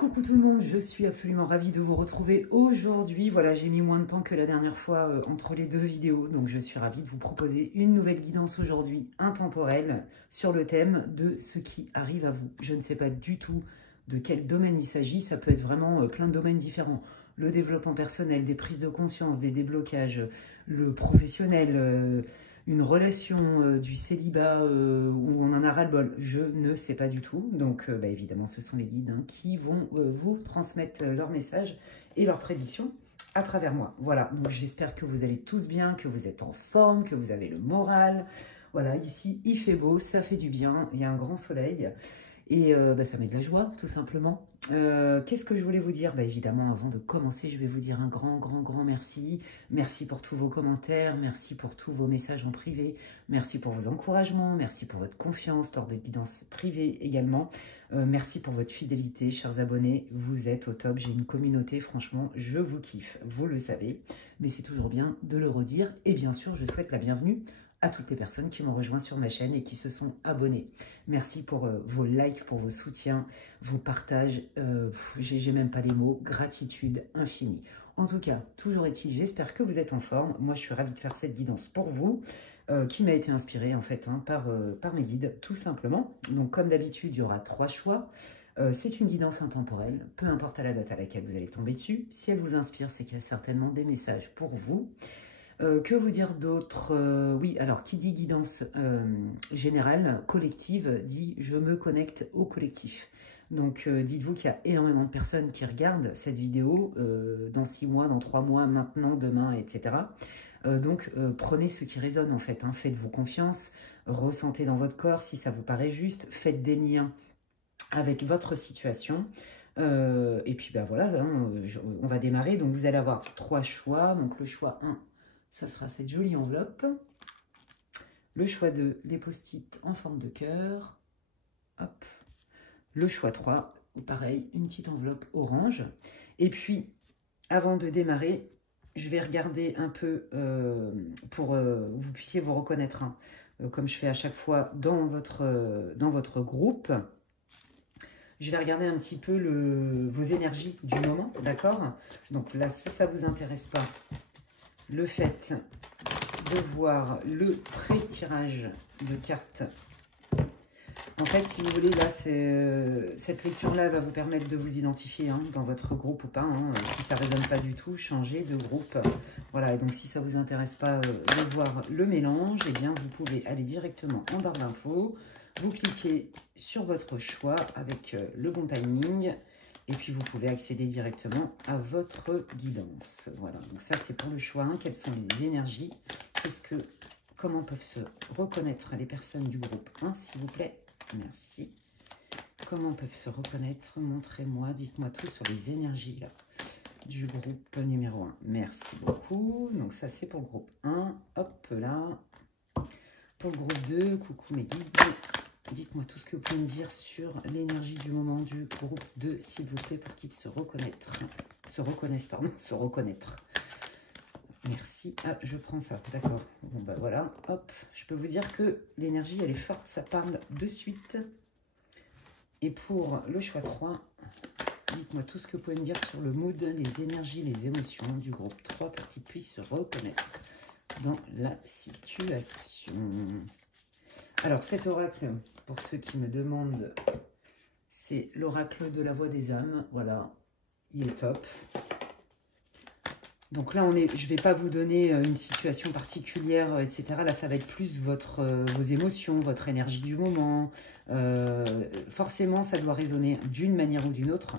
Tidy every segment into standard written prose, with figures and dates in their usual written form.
Coucou tout le monde, je suis absolument ravie de vous retrouver aujourd'hui. Voilà, j'ai mis moins de temps que la dernière fois entre les deux vidéos, donc je suis ravie de vous proposer une nouvelle guidance aujourd'hui intemporelle sur le thème de ce qui arrive à vous. Je ne sais pas du tout de quel domaine il s'agit, ça peut être vraiment plein de domaines différents. Le développement personnel, des prises de conscience, des déblocages, le professionnel, une relation, du célibat où on en a ras-le-bol, je ne sais pas du tout. Donc, évidemment, ce sont les guides qui vont vous transmettre leurs messages et leurs prédictions à travers moi. Voilà, donc j'espère que vous allez tous bien, que vous êtes en forme, que vous avez le moral. Voilà, ici, il fait beau, ça fait du bien, il y a un grand soleil. Et ça met de la joie, tout simplement. Qu'est-ce que je voulais vous dire? Évidemment, avant de commencer, je vais vous dire un grand merci. Merci pour tous vos commentaires, merci pour tous vos messages en privé, merci pour vos encouragements, merci pour votre confiance lors des guidances privées également. Merci pour votre fidélité, chers abonnés. Vous êtes au top, j'ai une communauté, franchement, je vous kiffe, vous le savez. Mais c'est toujours bien de le redire. Et bien sûr, je souhaite la bienvenue à toutes les personnes qui m'ont rejoint sur ma chaîne et qui se sont abonnées. Merci pour vos likes, pour vos soutiens, vos partages. J'ai même pas les mots. Gratitude infinie. En tout cas, toujours est-il, j'espère que vous êtes en forme. Moi, je suis ravie de faire cette guidance pour vous, qui m'a été inspirée en fait par mes guides, tout simplement. Donc, comme d'habitude, il y aura 3 choix. C'est une guidance intemporelle, peu importe à la date à laquelle vous allez tomber dessus. Si elle vous inspire, c'est qu'il y a certainement des messages pour vous. Que vous dire d'autre? Oui, alors qui dit guidance générale, collective, dit je me connecte au collectif. Donc dites-vous qu'il y a énormément de personnes qui regardent cette vidéo dans 6 mois, dans 3 mois, maintenant, demain, etc. Donc prenez ce qui résonne en fait, faites-vous confiance, ressentez dans votre corps si ça vous paraît juste, faites des liens avec votre situation. Et puis voilà, on va démarrer. Donc vous allez avoir 3 choix. Donc le choix 1, ça sera cette jolie enveloppe. Le choix 2, les post-it en forme de cœur. Hop. Le choix 3, pareil, une petite enveloppe orange. Et puis, avant de démarrer, je vais regarder un peu pour que vous puissiez vous reconnaître, comme je fais à chaque fois dans votre groupe. Je vais regarder un petit peu vos énergies du moment, d'accord? Donc là, si ça ne vous intéresse pas, le fait de voir le pré-tirage de cartes. En fait, si vous voulez, là, cette lecture-là va vous permettre de vous identifier dans votre groupe ou pas. Si ça ne résonne pas du tout, changez de groupe. Voilà, et donc si ça ne vous intéresse pas de voir le mélange, eh bien, vous pouvez aller directement en barre d'infos. Vous cliquez sur votre choix avec le bon timing. Et puis, vous pouvez accéder directement à votre guidance. Voilà, donc ça, c'est pour le choix 1. Quelles sont les énergies? Comment peuvent se reconnaître les personnes du groupe 1, s'il vous plaît? Merci. Comment peuvent se reconnaître? Montrez-moi, dites-moi tout sur les énergies là, du groupe numéro 1. Merci beaucoup. Donc, ça, c'est pour le groupe 1. Hop là. Pour le groupe 2, coucou mes guides. Dites-moi tout ce que vous pouvez me dire sur l'énergie du moment du groupe 2, s'il vous plaît, pour qu'ils se reconnaissent. Merci. Ah, je prends ça, d'accord. Bon, voilà, hop. Je peux vous dire que l'énergie, elle est forte, ça parle de suite. Et pour le choix 3, dites-moi tout ce que vous pouvez me dire sur le mood, les énergies, les émotions du groupe 3 pour qu'ils puissent se reconnaître dans la situation. Alors, cet oracle, pour ceux qui me demandent, c'est l'oracle de la voix des âmes. Voilà, il est top. Donc là, je ne vais pas vous donner une situation particulière, etc. Là, ça va être plus vos émotions, votre énergie du moment. Forcément, ça doit résonner d'une manière ou d'une autre.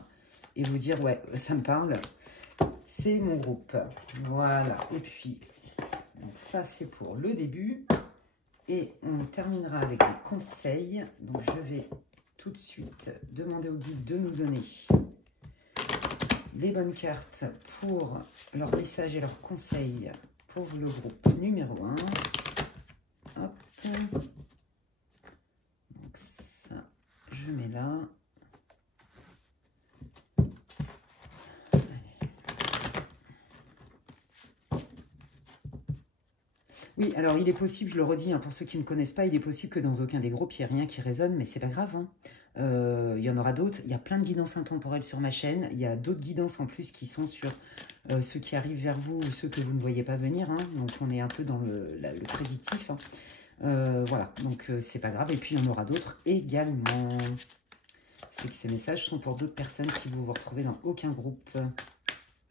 Et vous dire, ouais, ça me parle. C'est mon groupe. Voilà. Et puis, donc ça, c'est pour le début. Et on terminera avec des conseils. Donc, je vais tout de suite demander au guide de nous donner les bonnes cartes pour leurs messages et leurs conseils pour le groupe numéro 1. Hop. Donc, ça, je mets là. Oui, alors il est possible, je le redis, pour ceux qui ne me connaissent pas, il est possible que dans aucun des groupes, il n'y ait rien qui résonne, mais c'est pas grave. Il y en aura d'autres. Il y a plein de guidances intemporelles sur ma chaîne. Il y a d'autres guidances en plus qui sont sur ceux qui arrivent vers vous ou ceux que vous ne voyez pas venir. Hein. Donc, on est un peu dans le prédictif. Hein. Voilà, donc c'est pas grave. Et puis, il y en aura d'autres également. C'est que ces messages sont pour d'autres personnes si vous vous retrouvez dans aucun groupe.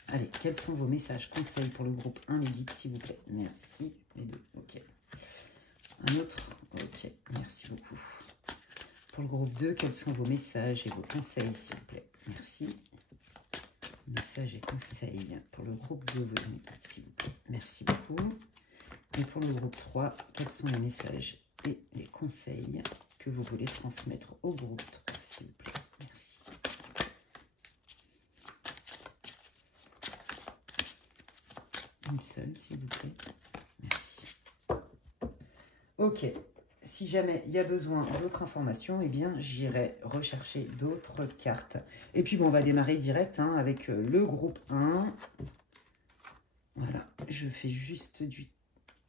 Allez, quels sont vos messages, conseils pour le groupe 1, les guides, s'il vous plaît? Merci. Les deux, ok. Un autre, ok. Merci beaucoup. Pour le groupe 2, quels sont vos messages et vos conseils, s'il vous plaît? Merci. Messages et conseils pour le groupe 2, vos guides, s'il vous plaît. Merci beaucoup. Et pour le groupe 3, quels sont les messages et les conseils que vous voulez transmettre au groupe 3, s'il vous plaît? Merci. Une seule, s'il vous plaît. Merci. Ok. Si jamais il y a besoin d'autres informations, eh bien, j'irai rechercher d'autres cartes. Et puis, bon, on va démarrer direct hein, avec le groupe 1. Voilà. Je fais juste du...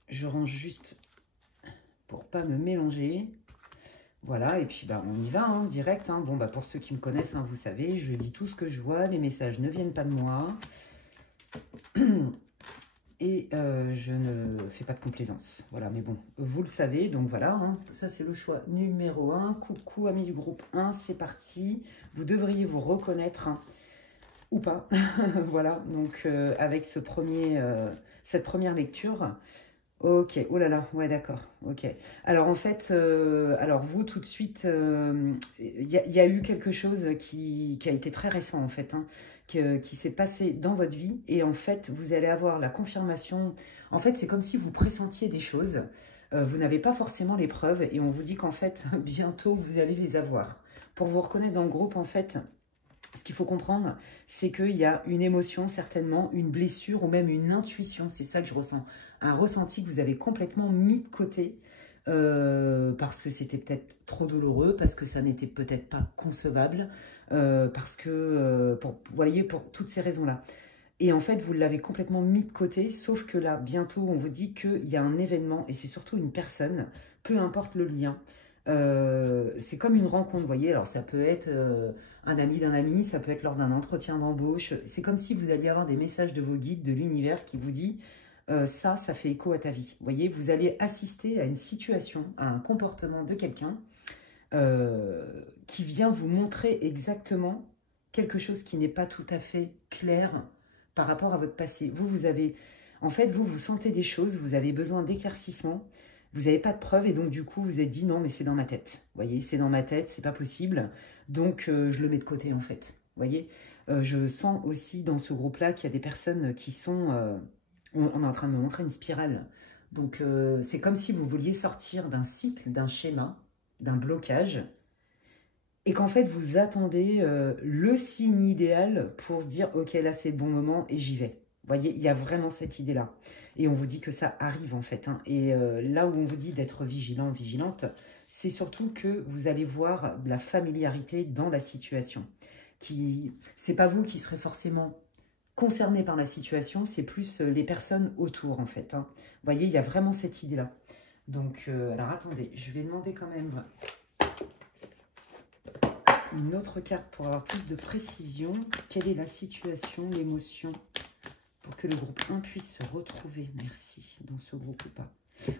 Je range juste pour pas me mélanger. Voilà, et puis bah, on y va, hein, direct. Hein. Bon, bah, pour ceux qui me connaissent, hein, vous savez, je dis tout ce que je vois. Les messages ne viennent pas de moi. Et je ne fais pas de complaisance. Voilà, mais bon, vous le savez. Donc voilà, hein, ça c'est le choix numéro 1. Coucou, amis du groupe 1, c'est parti. Vous devriez vous reconnaître, hein, ou pas. Voilà, donc avec cette première lecture... Ok, oh là là, ouais d'accord, ok. Alors en fait, alors vous tout de suite, il y a eu quelque chose qui a été très récent en fait, hein, qui s'est passé dans votre vie et en fait vous allez avoir la confirmation, en fait c'est comme si vous pressentiez des choses, vous n'avez pas forcément les preuves et on vous dit qu'en fait bientôt vous allez les avoir. Pour vous reconnaître dans le groupe en fait, ce qu'il faut comprendre, c'est qu'il y a une émotion, certainement, une blessure ou même une intuition. C'est ça que je ressens. Un ressenti que vous avez complètement mis de côté parce que c'était peut-être trop douloureux, parce que ça n'était peut-être pas concevable, parce que, vous voyez, pour toutes ces raisons-là. Et en fait, vous l'avez complètement mis de côté, sauf que là, bientôt, on vous dit qu'il y a un événement, et c'est surtout une personne, peu importe le lien. C'est comme une rencontre, vous voyez. Alors, ça peut être un ami d'un ami, ça peut être lors d'un entretien d'embauche. C'est comme si vous alliez avoir des messages de vos guides, de l'univers qui vous dit ça fait écho à ta vie. Vous voyez, vous allez assister à une situation, à un comportement de quelqu'un qui vient vous montrer exactement quelque chose qui n'est pas tout à fait clair par rapport à votre passé. Vous avez... En fait, vous sentez des choses, vous avez besoin d'éclaircissement, vous n'avez pas de preuves et donc du coup, vous êtes dit non, mais c'est dans ma tête. Vous voyez, c'est dans ma tête, c'est pas possible. Donc, je le mets de côté en fait. Vous voyez, je sens aussi dans ce groupe-là qu'il y a des personnes qui sont... on est en train de me montrer une spirale. Donc, c'est comme si vous vouliez sortir d'un cycle, d'un schéma, d'un blocage et qu'en fait, vous attendez le signe idéal pour se dire « Ok, là, c'est le bon moment et j'y vais ». Vous voyez, il y a vraiment cette idée-là. Et on vous dit que ça arrive, en fait. Hein. Et là où on vous dit d'être vigilant, vigilante, c'est surtout que vous allez voir de la familiarité dans la situation. C'est pas vous qui serez forcément concerné par la situation, c'est plus les personnes autour, en fait. Hein. Vous voyez, il y a vraiment cette idée-là. Donc, alors, attendez, je vais demander quand même... une autre carte pour avoir plus de précision. Quelle est la situation, l'émotion, pour que le groupe 1 puisse se retrouver, merci, dans ce groupe ou pas.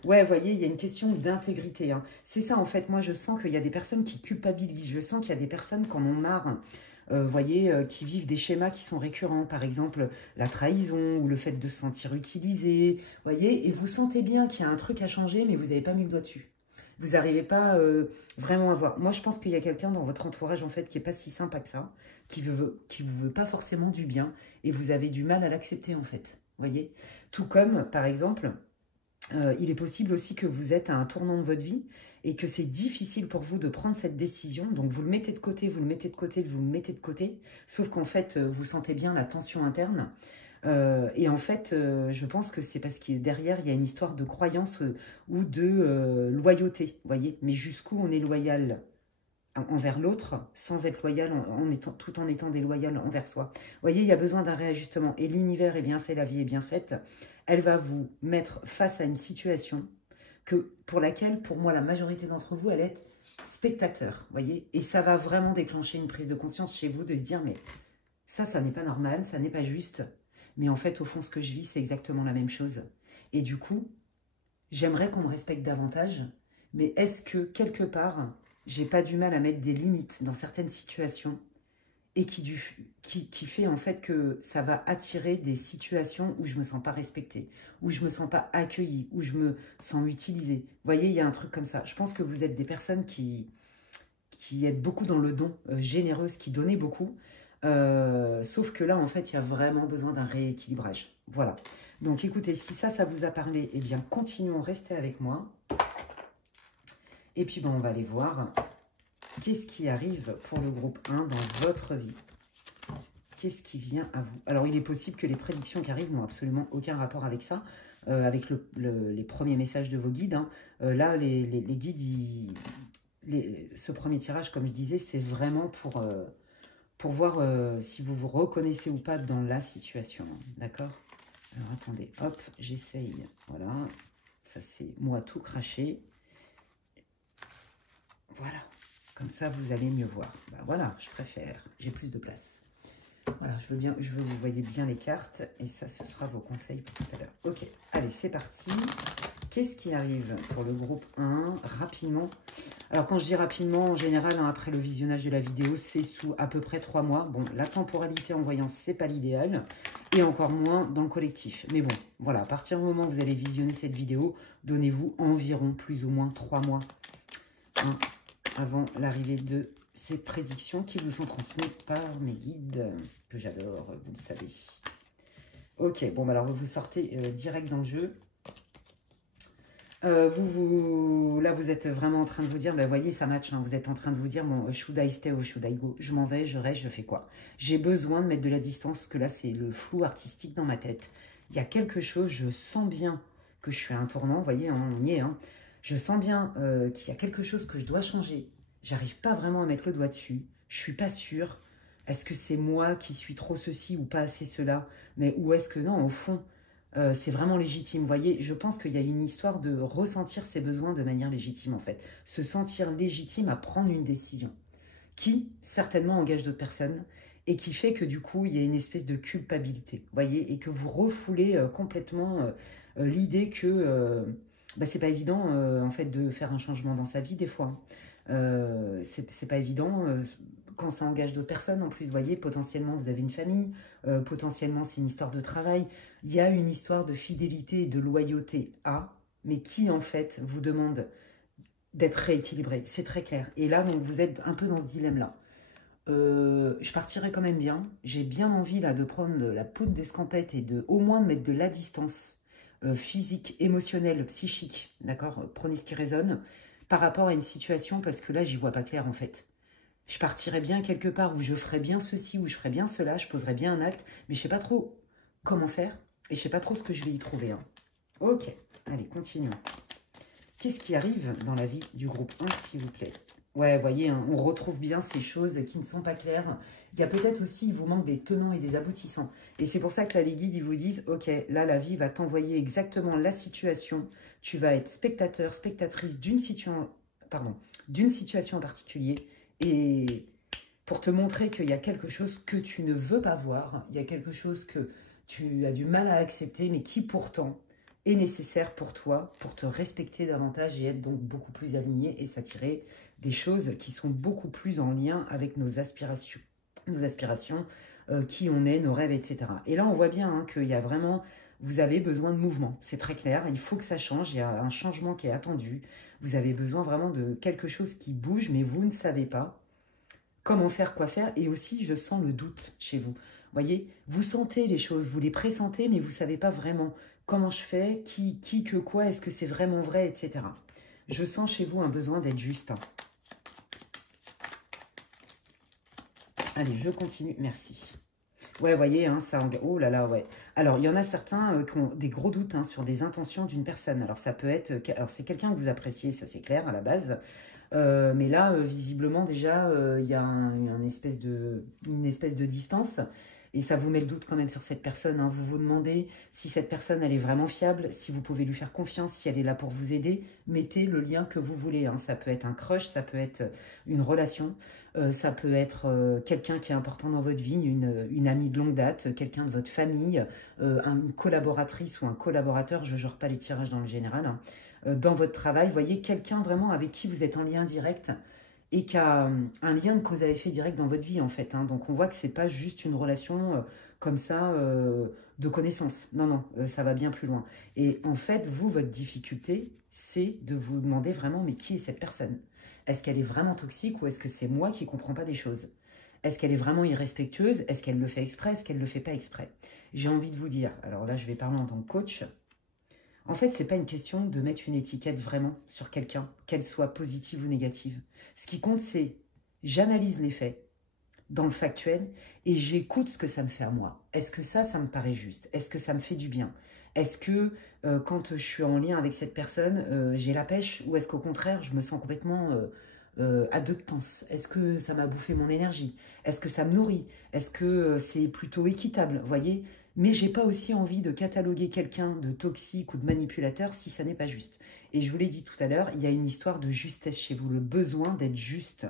Ouais, vous voyez, il y a une question d'intégrité. Hein. C'est ça, en fait, moi, je sens qu'il y a des personnes qui culpabilisent. Je sens qu'il y a des personnes qui en ont marre, vous voyez, qui vivent des schémas qui sont récurrents. Par exemple, la trahison ou le fait de se sentir utilisé. Vous voyez, et vous sentez bien qu'il y a un truc à changer, mais vous n'avez pas mis le doigt dessus. Vous n'arrivez pas vraiment à voir. Moi, je pense qu'il y a quelqu'un dans votre entourage, en fait, qui n'est pas si sympa que ça, qui vous veut pas forcément du bien, et vous avez du mal à l'accepter, en fait. Vous voyez? Tout comme, par exemple, il est possible aussi que vous êtes à un tournant de votre vie, et que c'est difficile pour vous de prendre cette décision. Donc, vous le mettez de côté, vous le mettez de côté, vous le mettez de côté, sauf qu'en fait, vous sentez bien la tension interne. Et en fait, je pense que c'est parce que derrière, il y a une histoire de croyance ou de loyauté, vous voyez. Mais jusqu'où on est loyal envers l'autre sans être loyal tout en étant déloyal envers soi. Vous voyez, il y a besoin d'un réajustement. Et l'univers est bien fait, la vie est bien faite. Elle va vous mettre face à une situation pour laquelle, pour moi, la majorité d'entre vous, elle est spectateur, voyez. Et ça va vraiment déclencher une prise de conscience chez vous de se dire, mais ça n'est pas normal, ça n'est pas juste. Mais en fait, au fond, ce que je vis, c'est exactement la même chose. Et du coup, j'aimerais qu'on me respecte davantage, mais est-ce que, quelque part, j'ai pas du mal à mettre des limites dans certaines situations et qui fait en fait que ça va attirer des situations où je me sens pas respectée, où je me sens pas accueillie, où je me sens utilisée. Vous voyez, il y a un truc comme ça. Je pense que vous êtes des personnes qui êtes beaucoup dans le don, généreuse, qui donnez beaucoup. Sauf que là, en fait, il y a vraiment besoin d'un rééquilibrage. Voilà. Donc, écoutez, si ça vous a parlé, eh bien, continuons, restez avec moi. Et puis, bon, on va aller voir qu'est-ce qui arrive pour le groupe 1 dans votre vie. Qu'est-ce qui vient à vous? Alors, il est possible que les prédictions qui arrivent n'ont absolument aucun rapport avec ça, avec les premiers messages de vos guides. Hein. Là, les guides, ce premier tirage, comme je disais, c'est vraiment pour voir si vous vous reconnaissez ou pas dans la situation. D'accord? Alors, attendez, hop, j'essaye. Voilà, ça c'est moi tout craché. Voilà, comme ça vous allez mieux voir. Bah, voilà, je préfère, j'ai plus de place. Voilà, je veux que vous voyez bien les cartes. Et ça, ce sera vos conseils pour tout à l'heure. Ok, allez, c'est parti. Qu'est-ce qui arrive pour le groupe 1 rapidement? Alors, quand je dis rapidement, en général, hein, après le visionnage de la vidéo, c'est sous à peu près 3 mois. Bon, la temporalité en voyance, c'est pas l'idéal. Et encore moins dans le collectif. Mais bon, voilà, à partir du moment où vous allez visionner cette vidéo, donnez-vous environ plus ou moins 3 mois hein, avant l'arrivée de ces prédictions qui vous sont transmises par mes guides, que j'adore, vous le savez. Ok, bon, bah alors vous sortez direct dans le jeu. Là, vous êtes vraiment en train de vous dire, ben, voyez, ça match, hein, vous êtes en train de vous dire, bon, should I stay or should I go? Je m'en vais, je reste, je fais quoi? J'ai besoin de mettre de la distance, que là, c'est le flou artistique dans ma tête. Il y a quelque chose, je sens bien que je suis à un tournant, vous voyez, hein, on y est, hein. Je sens bien qu'il y a quelque chose que je dois changer. J'arrive pas vraiment à mettre le doigt dessus. Je suis pas sûre. Est-ce que c'est moi qui suis trop ceci ou pas assez cela? Mais ou est-ce que non, au fond, c'est vraiment légitime. Vous voyez, je pense qu'il y a une histoire de ressentir ses besoins de manière légitime, en fait. Se sentir légitime à prendre une décision qui, certainement, engage d'autres personnes et qui fait que, du coup, il y a une espèce de culpabilité. Vous voyez, et que vous refoulez complètement l'idée que bah, c'est pas évident, en fait, de faire un changement dans sa vie, des fois. C'est pas évident quand ça engage d'autres personnes. En plus, vous voyez, potentiellement, vous avez une famille, potentiellement, c'est une histoire de travail. Il y a une histoire de fidélité et de loyauté à, mais qui, en fait, vous demande d'être rééquilibré. C'est très clair. Et là, donc, vous êtes un peu dans ce dilemme-là. Je partirai quand même bien. J'ai bien envie, là, de prendre la poudre d'escampette et de, au moins, de mettre de la distance physique, émotionnelle, psychique. D'accord? Prenez ce qui résonne par rapport à une situation, parce que là, j'y vois pas clair, en fait. Je partirais bien quelque part où je ferais bien ceci, où je ferais bien cela, je poserais bien un acte, mais je sais pas trop comment faire, et je sais pas trop ce que je vais y trouver. Hein. Ok, allez, continuons. Qu'est-ce qui arrive dans la vie du groupe 1, s'il vous plaît? Ouais, vous voyez, hein, on retrouve bien ces choses qui ne sont pas claires. Il y a peut-être aussi, il vous manque des tenants et des aboutissants. Et c'est pour ça que là, les guides, ils vous disent, ok, là, la vie va t'envoyer exactement la situation. Tu vas être spectateur, spectatrice d'une situation en particulier. Et pour te montrer qu'il y a quelque chose que tu ne veux pas voir, il y a quelque chose que tu as du mal à accepter, mais qui pourtant est nécessaire pour toi, pour te respecter davantage et être donc beaucoup plus aligné et s'attirer des choses qui sont beaucoup plus en lien avec nos aspirations, qui on est, nos rêves, etc. Et là, on voit bien hein, qu'il y a vraiment, vous avez besoin de mouvement, c'est très clair, il faut que ça change, il y a un changement qui est attendu, vous avez besoin vraiment de quelque chose qui bouge, mais vous ne savez pas comment faire, quoi faire, et aussi, je sens le doute chez vous. Vous voyez, vous sentez les choses, vous les pressentez, mais vous ne savez pas vraiment comment je fais, qui, que quoi, est-ce que c'est vraiment vrai, etc. Je sens chez vous un besoin d'être juste. Hein. Allez, je continue, merci. Ouais, vous voyez, hein, ça... Oh là là, ouais. Alors, il y en a certains qui ont des gros doutes hein, sur des intentions d'une personne. Alors, ça peut être... Alors, c'est quelqu'un que vous appréciez, ça c'est clair, à la base. Mais là, visiblement, déjà, il y a une espèce de distance. Et ça vous met le doute quand même sur cette personne. Hein. Vous vous demandez si cette personne, elle est vraiment fiable, si vous pouvez lui faire confiance, si elle est là pour vous aider. Mettez le lien que vous voulez. Hein. Ça peut être un crush, ça peut être une relation, ça peut être quelqu'un qui est important dans votre vie, une amie de longue date, quelqu'un de votre famille, une collaboratrice ou un collaborateur, je ne jure pas les tirages dans le général, hein. Dans votre travail, vous voyez quelqu'un vraiment avec qui vous êtes en lien direct et qui a un lien de cause à effet direct dans votre vie en fait. Hein. Donc on voit que ce n'est pas juste une relation comme ça de connaissance. Non, non, ça va bien plus loin. Et en fait, vous, votre difficulté, c'est de vous demander vraiment, mais qui est cette personne? Est-ce qu'elle est vraiment toxique ou est-ce que c'est moi qui ne comprends pas des choses? Est-ce qu'elle est vraiment irrespectueuse? Est-ce qu'elle le fait exprès? Est-ce qu'elle ne le fait pas exprès? J'ai envie de vous dire, alors là je vais parler en tant que coach, en fait, ce n'est pas une question de mettre une étiquette vraiment sur quelqu'un, qu'elle soit positive ou négative. Ce qui compte, c'est j'analyse les faits dans le factuel et j'écoute ce que ça me fait à moi. Est-ce que ça me paraît juste? Est-ce que ça me fait du bien? Est-ce que quand je suis en lien avec cette personne, j'ai la pêche ou est-ce qu'au contraire, je me sens complètement à deux de temps? Est-ce que ça m'a bouffé mon énergie? Est-ce que ça me nourrit? Est-ce que c'est plutôt équitable? Vous voyez? Mais j'ai pas aussi envie de cataloguer quelqu'un de toxique ou de manipulateur si ça n'est pas juste. Et je vous l'ai dit tout à l'heure, il y a une histoire de justesse chez vous, le besoin d'être juste.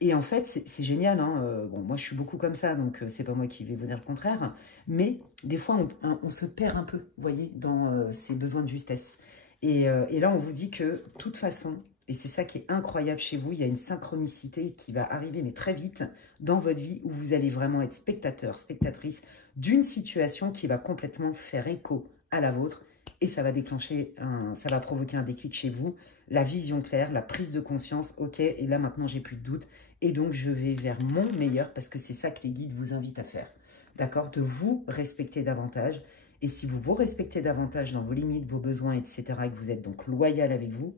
Et en fait, c'est génial. Hein. Bon, moi, je suis beaucoup comme ça, donc c'est pas moi qui vais vous dire le contraire. Mais des fois, on se perd un peu, vous voyez, dans ces besoins de justesse. Et là, on vous dit que, de toute façon, et c'est ça qui est incroyable chez vous, il y a une synchronicité qui va arriver, mais très vite, dans votre vie, où vous allez vraiment être spectateur, spectatrice d'une situation qui va complètement faire écho à la vôtre. Et ça va déclencher, ça va provoquer un déclic chez vous, la vision claire, la prise de conscience. Ok, et là, maintenant, j'ai plus de doute. Et donc, je vais vers mon meilleur parce que c'est ça que les guides vous invitent à faire. D'accord? De vous respecter davantage. Et si vous vous respectez davantage dans vos limites, vos besoins, etc., et que vous êtes donc loyal avec vous,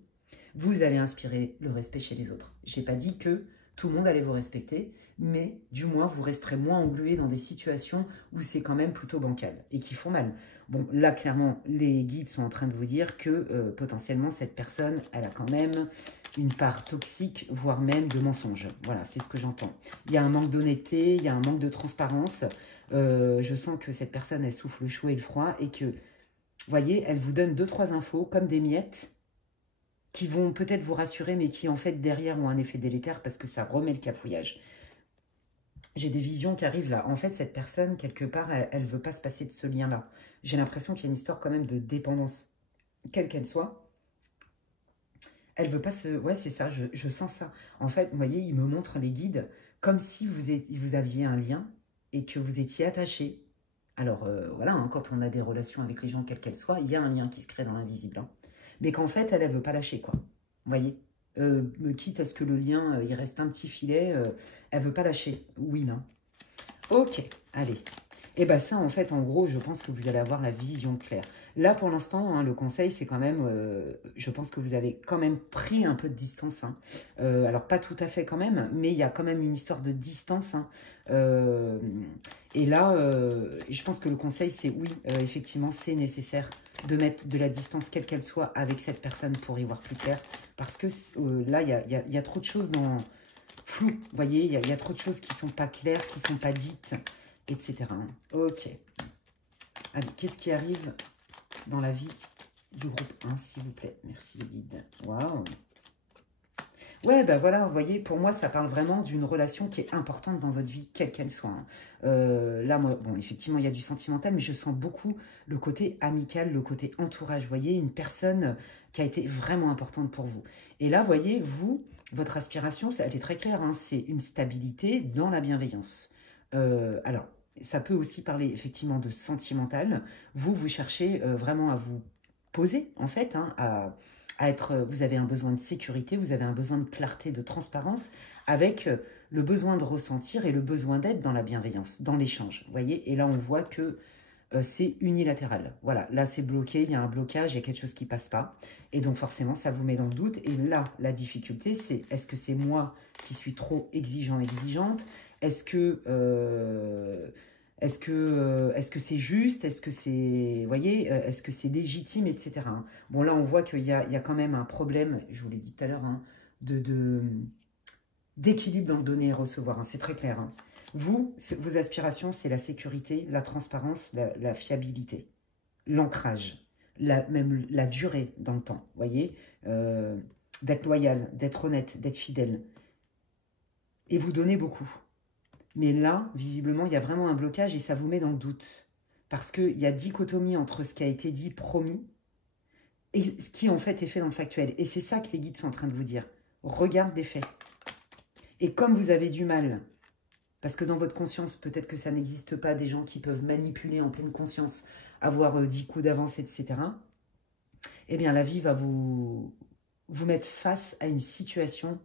vous allez inspirer le respect chez les autres. Je n'ai pas dit que tout le monde allait vous respecter, mais du moins, vous resterez moins englué dans des situations où c'est quand même plutôt bancal et qui font mal. Bon, là, clairement, les guides sont en train de vous dire que potentiellement, cette personne, elle a quand même une part toxique, voire même de mensonge. Voilà, c'est ce que j'entends. Il y a un manque d'honnêteté, il y a un manque de transparence. Je sens que cette personne, elle souffle le chaud et le froid et que, vous voyez, elle vous donne 2-3 infos comme des miettes qui vont peut-être vous rassurer, mais qui en fait derrière ont un effet délétère parce que ça remet le cafouillage. J'ai des visions qui arrivent là. En fait, cette personne, quelque part, elle ne veut pas se passer de ce lien-là. J'ai l'impression qu'il y a une histoire quand même de dépendance, quelle qu'elle soit. Elle veut pas se... Ouais, c'est ça, je sens ça. En fait, vous voyez, il me montre les guides comme si vous aviez un lien et que vous étiez attaché. Alors, voilà, hein, quand on a des relations avec les gens, quelles qu'elles soient, il y a un lien qui se crée dans l'invisible. Hein. Mais qu'en fait, elle ne veut pas lâcher, quoi. Vous voyez, quitte à ce que le lien, il reste un petit filet, elle ne veut pas lâcher. Oui, non. Ok, allez. Et bien ça, en fait, en gros, je pense que vous allez avoir la vision claire. Là, pour l'instant, hein, le conseil, c'est quand même, je pense que vous avez quand même pris un peu de distance. Hein. Alors, pas tout à fait quand même, mais il y a quand même une histoire de distance. Hein. Et là, je pense que le conseil, c'est oui, effectivement, c'est nécessaire de mettre de la distance, quelle qu'elle soit, avec cette personne pour y voir plus clair. Parce que là, il y a trop de choses dans flou. Vous voyez, il y a trop de choses qui ne sont pas claires, qui ne sont pas dites, etc. Ok. Allez, qu'est-ce qui arrive dans la vie du groupe 1, s'il vous plaît? Merci les guides. Waouh. Ouais, ben voilà, vous voyez, pour moi, ça parle vraiment d'une relation qui est importante dans votre vie, quelle qu'elle soit. Hein. Là, moi, bon, effectivement, il y a du sentimental, mais je sens beaucoup le côté amical, le côté entourage. Vous voyez, une personne qui a été vraiment importante pour vous. Et là, vous voyez, vous, votre aspiration, elle est très claire, hein, c'est une stabilité dans la bienveillance. Alors, ça peut aussi parler effectivement de sentimental. Vous cherchez vraiment à vous poser, en fait, hein, vous avez un besoin de sécurité, vous avez un besoin de clarté, de transparence, avec le besoin de ressentir et le besoin d'être dans la bienveillance, dans l'échange. Vous voyez, et là, on voit que c'est unilatéral. Voilà, là, c'est bloqué, il y a un blocage, il y a quelque chose qui ne passe pas. Et donc, forcément, ça vous met dans le doute. Et là, la difficulté, c'est est-ce que c'est moi qui suis trop exigeant, exigeante? Est-ce que c'est juste? Est-ce que c'est, voyez, est-ce que c'est légitime, etc. Hein. Bon, là, on voit qu'il y a quand même un problème, je vous l'ai dit tout à l'heure, hein, d'équilibre dans le donner et recevoir. Hein, c'est très clair. Hein. Vos aspirations, c'est la sécurité, la transparence, la fiabilité, l'ancrage, même la durée dans le temps, voyez, d'être loyal, d'être honnête, d'être fidèle. Et vous donnez beaucoup. Mais là, visiblement, il y a vraiment un blocage et ça vous met dans le doute. Parce qu'il y a dichotomie entre ce qui a été dit, promis, et ce qui en fait est fait dans le factuel. Et c'est ça que les guides sont en train de vous dire. Regarde les faits. Et comme vous avez du mal, parce que dans votre conscience, peut-être que ça n'existe pas, des gens qui peuvent manipuler en pleine conscience, avoir 10 coups d'avance, etc. Eh bien, la vie va vous mettre face à une situation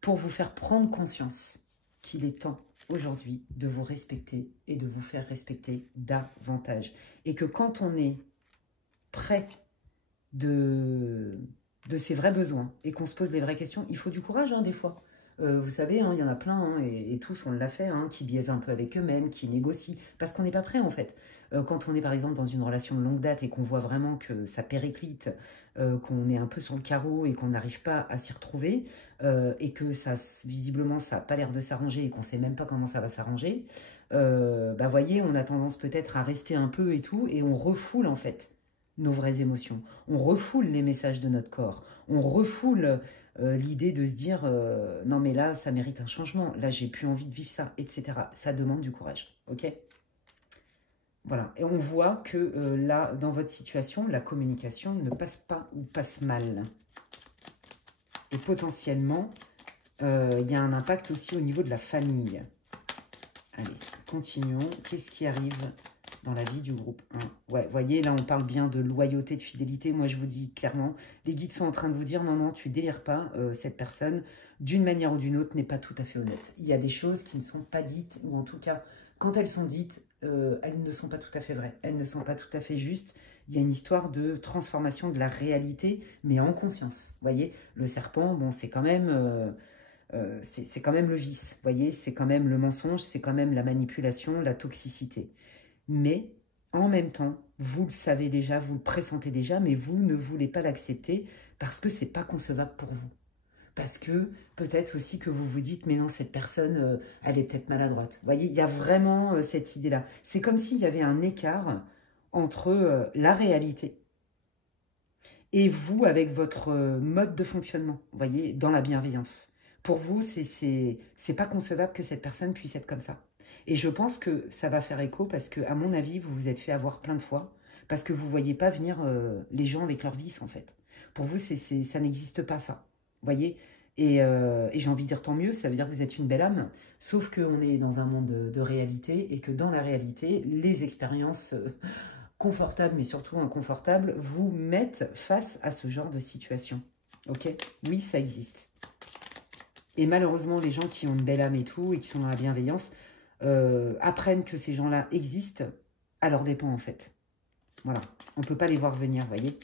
pour vous faire prendre conscience qu'il est temps aujourd'hui de vous respecter et de vous faire respecter davantage. Et que quand on est près de ses vrais besoins et qu'on se pose les vraies questions, il faut du courage des fois. Vous savez, il y en a plein, et tous on l'a fait, qui biaisent un peu avec eux-mêmes, qui négocient, parce qu'on n'est pas prêt en fait. Quand on est par exemple dans une relation de longue date et qu'on voit vraiment que ça périclite, qu'on est un peu sur le carreau et qu'on n'arrive pas à s'y retrouver, et que ça, visiblement ça n'a pas l'air de s'arranger et qu'on ne sait même pas comment ça va s'arranger, voyez, on a tendance peut-être à rester un peu et tout, et on refoule en fait nos vraies émotions. On refoule les messages de notre corps. On refoule l'idée de se dire non mais là ça mérite un changement, là j'ai plus envie de vivre ça, etc. Ça demande du courage, ok? Voilà, et on voit que là dans votre situation, la communication ne passe pas ou passe mal. Et potentiellement, il y a un impact aussi au niveau de la famille. Allez, continuons. Qu'est-ce qui arrive dans la vie du groupe 1? Ouais, voyez, là, on parle bien de loyauté, de fidélité. Moi, je vous dis clairement, les guides sont en train de vous dire, non, non, tu délires pas. Cette personne, d'une manière ou d'une autre, n'est pas tout à fait honnête. Il y a des choses qui ne sont pas dites, ou en tout cas, quand elles sont dites, elles ne sont pas tout à fait vraies. Elles ne sont pas tout à fait justes. Il y a une histoire de transformation de la réalité, mais en conscience. Vous voyez, le serpent, bon, c'est quand même... c'est quand même le vice, vous voyez, c'est quand même le mensonge, c'est quand même la manipulation, la toxicité. Mais en même temps, vous le savez déjà, vous le pressentez déjà, mais vous ne voulez pas l'accepter parce que c'est pas concevable pour vous. Parce que peut-être aussi que vous vous dites, mais non, cette personne, elle est peut-être maladroite. Vous voyez, il y a vraiment cette idée-là. C'est comme s'il y avait un écart entre la réalité et vous avec votre mode de fonctionnement, vous voyez, dans la bienveillance. Pour vous, c'est pas concevable que cette personne puisse être comme ça. Et je pense que ça va faire écho parce que, à mon avis, vous vous êtes fait avoir plein de fois parce que vous ne voyez pas venir les gens avec leurs vices, en fait. Pour vous, ça n'existe pas, ça. Vous voyez? Et j'ai envie de dire tant mieux, ça veut dire que vous êtes une belle âme, sauf qu'on est dans un monde de réalité et que dans la réalité, les expériences confortables, mais surtout inconfortables, vous mettent face à ce genre de situation. Ok? Oui, ça existe. Et malheureusement, les gens qui ont une belle âme et tout, et qui sont dans la bienveillance, apprennent que ces gens-là existent à leurs dépens, en fait. Voilà, on ne peut pas les voir venir, vous voyez.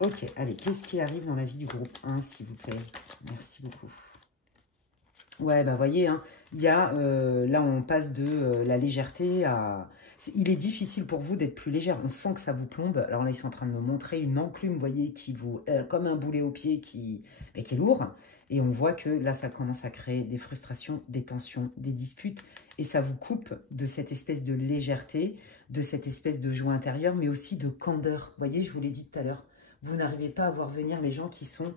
Ok, allez, qu'est-ce qui arrive dans la vie du groupe 1, s'il vous plaît? Merci beaucoup. Ouais, bah voyez, il y a, là, on passe de la légèreté à... Il est difficile pour vous d'être plus légère. On sent que ça vous plombe. Alors là, ils sont en train de me montrer une enclume, vous voyez, qui vous... comme un boulet au pied qui est lourd. Et on voit que là, ça commence à créer des frustrations, des tensions, des disputes. Et ça vous coupe de cette espèce de légèreté, de cette espèce de joie intérieure, mais aussi de candeur. Vous voyez, je vous l'ai dit tout à l'heure. Vous n'arrivez pas à voir venir les gens qui sont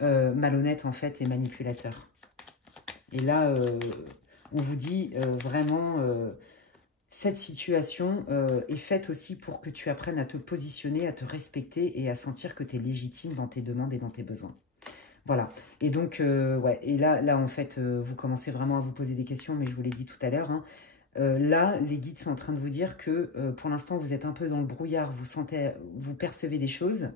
malhonnêtes, en fait, et manipulateurs. Et là, on vous dit vraiment... cette situation est faite aussi pour que tu apprennes à te positionner, à te respecter et à sentir que tu es légitime dans tes demandes et dans tes besoins. Voilà. Et donc, ouais. Et là en fait, vous commencez vraiment à vous poser des questions, mais je vous l'ai dit tout à l'heure. Là, les guides sont en train de vous dire que pour l'instant, vous êtes un peu dans le brouillard, vous percevez des choses.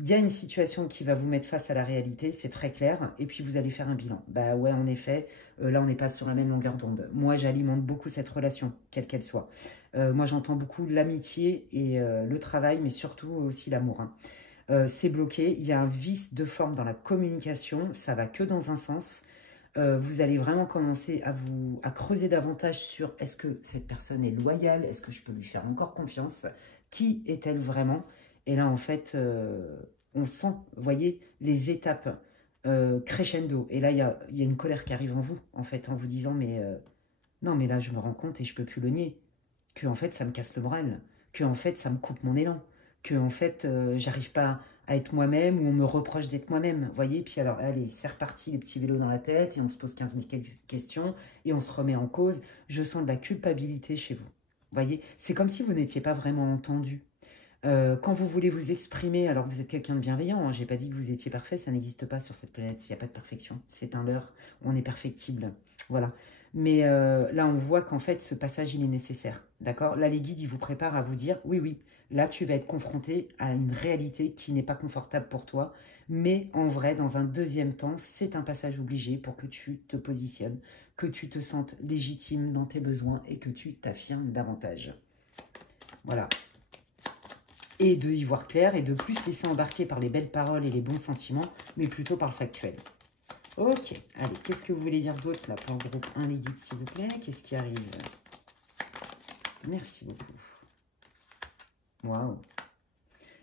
Il y a une situation qui va vous mettre face à la réalité, c'est très clair, et puis vous allez faire un bilan. Bah ouais, en effet, là on n'est pas sur la même longueur d'onde. Moi, j'alimente beaucoup cette relation, quelle qu'elle soit. Moi, j'entends beaucoup l'amitié et le travail, mais surtout aussi l'amour. C'est bloqué, il y a un vice de forme dans la communication, ça va que dans un sens. Vous allez vraiment commencer à creuser davantage sur est-ce que cette personne est loyale, est-ce que je peux lui faire encore confiance, qui est-elle vraiment? Et là, en fait, on sent, vous voyez, les étapes crescendo. Et là, il y a une colère qui arrive en vous, en fait, en vous disant, mais Non, mais là, je me rends compte et je peux plus le nier. Que, en fait, ça me casse le moral. Que, en fait, ça me coupe mon élan. Que, en fait, j'arrive pas à être moi-même ou on me reproche d'être moi-même. Vous voyez? Puis alors, allez, c'est reparti, les petits vélos dans la tête et on se pose 15 000 questions et on se remet en cause. Je sens de la culpabilité chez vous. Vous voyez? C'est comme si vous n'étiez pas vraiment entendu. Quand vous voulez vous exprimer, alors que vous êtes quelqu'un de bienveillant, hein, j'ai pas dit que vous étiez parfait, ça n'existe pas sur cette planète, il n'y a pas de perfection. C'est un leurre, on est perfectible. Voilà. Mais là, on voit qu'en fait, ce passage, il est nécessaire. D'accord? Là, les guides, ils vous préparent à vous dire, oui, oui, là, tu vas être confronté à une réalité qui n'est pas confortable pour toi. Mais en vrai, dans un deuxième temps, c'est un passage obligé pour que tu te positionnes, que tu te sentes légitime dans tes besoins et que tu t'affirmes davantage. Voilà. Et de y voir clair et de plus laisser embarquer par les belles paroles et les bons sentiments, mais plutôt par le factuel. Ok, allez, qu'est-ce que vous voulez dire d'autre là pour le groupe 1, les guides, s'il vous plaît? Qu'est-ce qui arrive? Merci beaucoup. Waouh.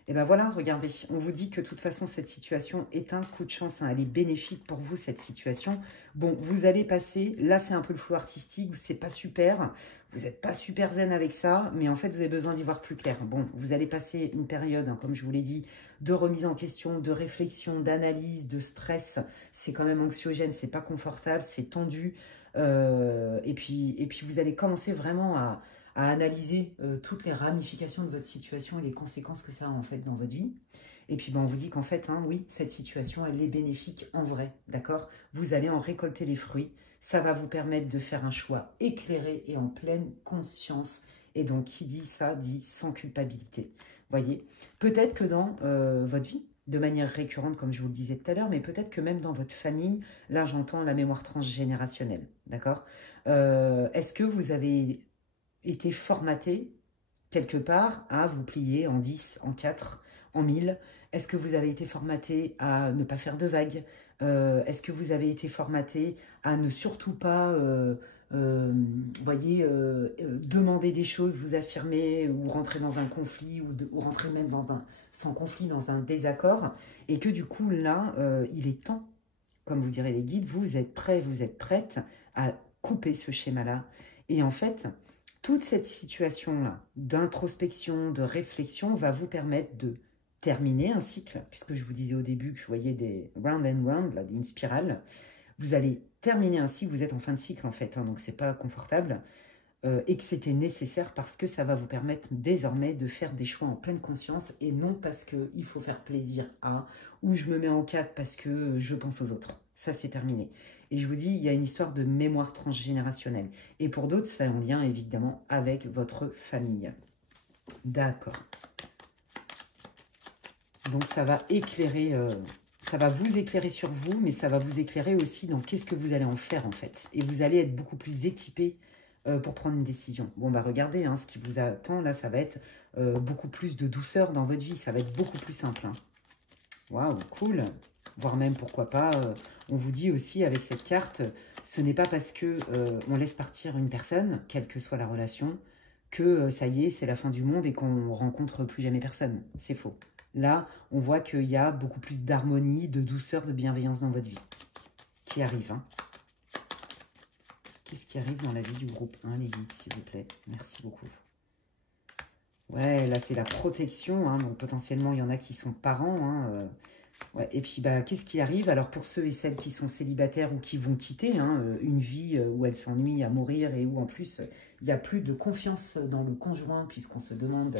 Et ben voilà, regardez, on vous dit que de toute façon, cette situation est un coup de chance. Hein, elle est bénéfique pour vous, cette situation. Bon, vous allez passer, là c'est un peu le flou artistique, c'est pas super, vous n'êtes pas super zen avec ça, mais en fait, vous avez besoin d'y voir plus clair. Bon, vous allez passer une période, hein, comme je vous l'ai dit, de remise en question, de réflexion, d'analyse, de stress. C'est quand même anxiogène, c'est pas confortable, c'est tendu. Et puis, vous allez commencer vraiment à analyser toutes les ramifications de votre situation et les conséquences que ça a en fait dans votre vie. Et puis ben, on vous dit qu'en fait, hein, oui, cette situation, elle est bénéfique en vrai, d'accord? Vous allez en récolter les fruits. Ça va vous permettre de faire un choix éclairé et en pleine conscience. Et donc, qui dit ça, dit sans culpabilité. Voyez, peut-être que dans votre vie, de manière récurrente, comme je vous le disais tout à l'heure, mais peut-être que même dans votre famille, là, j'entends la mémoire transgénérationnelle, d'accord? Est-ce que vous avez été formaté quelque part à vous plier en 10, en 4, en 1000? Est-ce que vous avez été formaté à ne pas faire de vagues? Est-ce que vous avez été formaté à ne surtout pas demander des choses, vous affirmer ou rentrer dans un conflit ou rentrer même sans conflit dans un désaccord? Et que du coup là, il est temps, comme vous direz les guides, vous êtes prêts, vous êtes prêtes à couper ce schéma-là. Et en fait, toute cette situation-là d'introspection, de réflexion va vous permettre de terminer un cycle, puisque je vous disais au début que je voyais des round and round, là, une spirale. Vous allez terminer un cycle, vous êtes en fin de cycle en fait, hein, donc c'est pas confortable, et que c'était nécessaire parce que ça va vous permettre désormais de faire des choix en pleine conscience et non parce qu'il faut faire plaisir à, ou je me mets en 4 parce que je pense aux autres. Ça, c'est terminé. Et je vous dis, il y a une histoire de mémoire transgénérationnelle. Et pour d'autres, c'est en lien évidemment avec votre famille. D'accord. Donc ça va éclairer, ça va vous éclairer sur vous, mais ça va vous éclairer aussi dans qu'est-ce que vous allez en faire en fait. Et vous allez être beaucoup plus équipé pour prendre une décision. Bon, bah regardez, hein, ce qui vous attend là, ça va être beaucoup plus de douceur dans votre vie. Ça va être beaucoup plus simple. Hein. Waouh, cool. Voire même, pourquoi pas, on vous dit aussi avec cette carte, ce n'est pas parce que on laisse partir une personne, quelle que soit la relation, que ça y est, c'est la fin du monde et qu'on rencontre plus jamais personne. C'est faux. Là, on voit qu'il y a beaucoup plus d'harmonie, de douceur, de bienveillance dans votre vie qui arrive. Hein. Qu'est-ce qui arrive dans la vie du groupe 1, les guides, s'il vous plaît? Merci beaucoup. Ouais, là, c'est la protection. Hein, donc, potentiellement, il y en a qui sont parents. Hein, ouais, et puis, bah, qu'est-ce qui arrive? Alors, pour ceux et celles qui sont célibataires ou qui vont quitter une vie où elles s'ennuient à mourir et où, en plus, il n'y a plus de confiance dans le conjoint puisqu'on se demande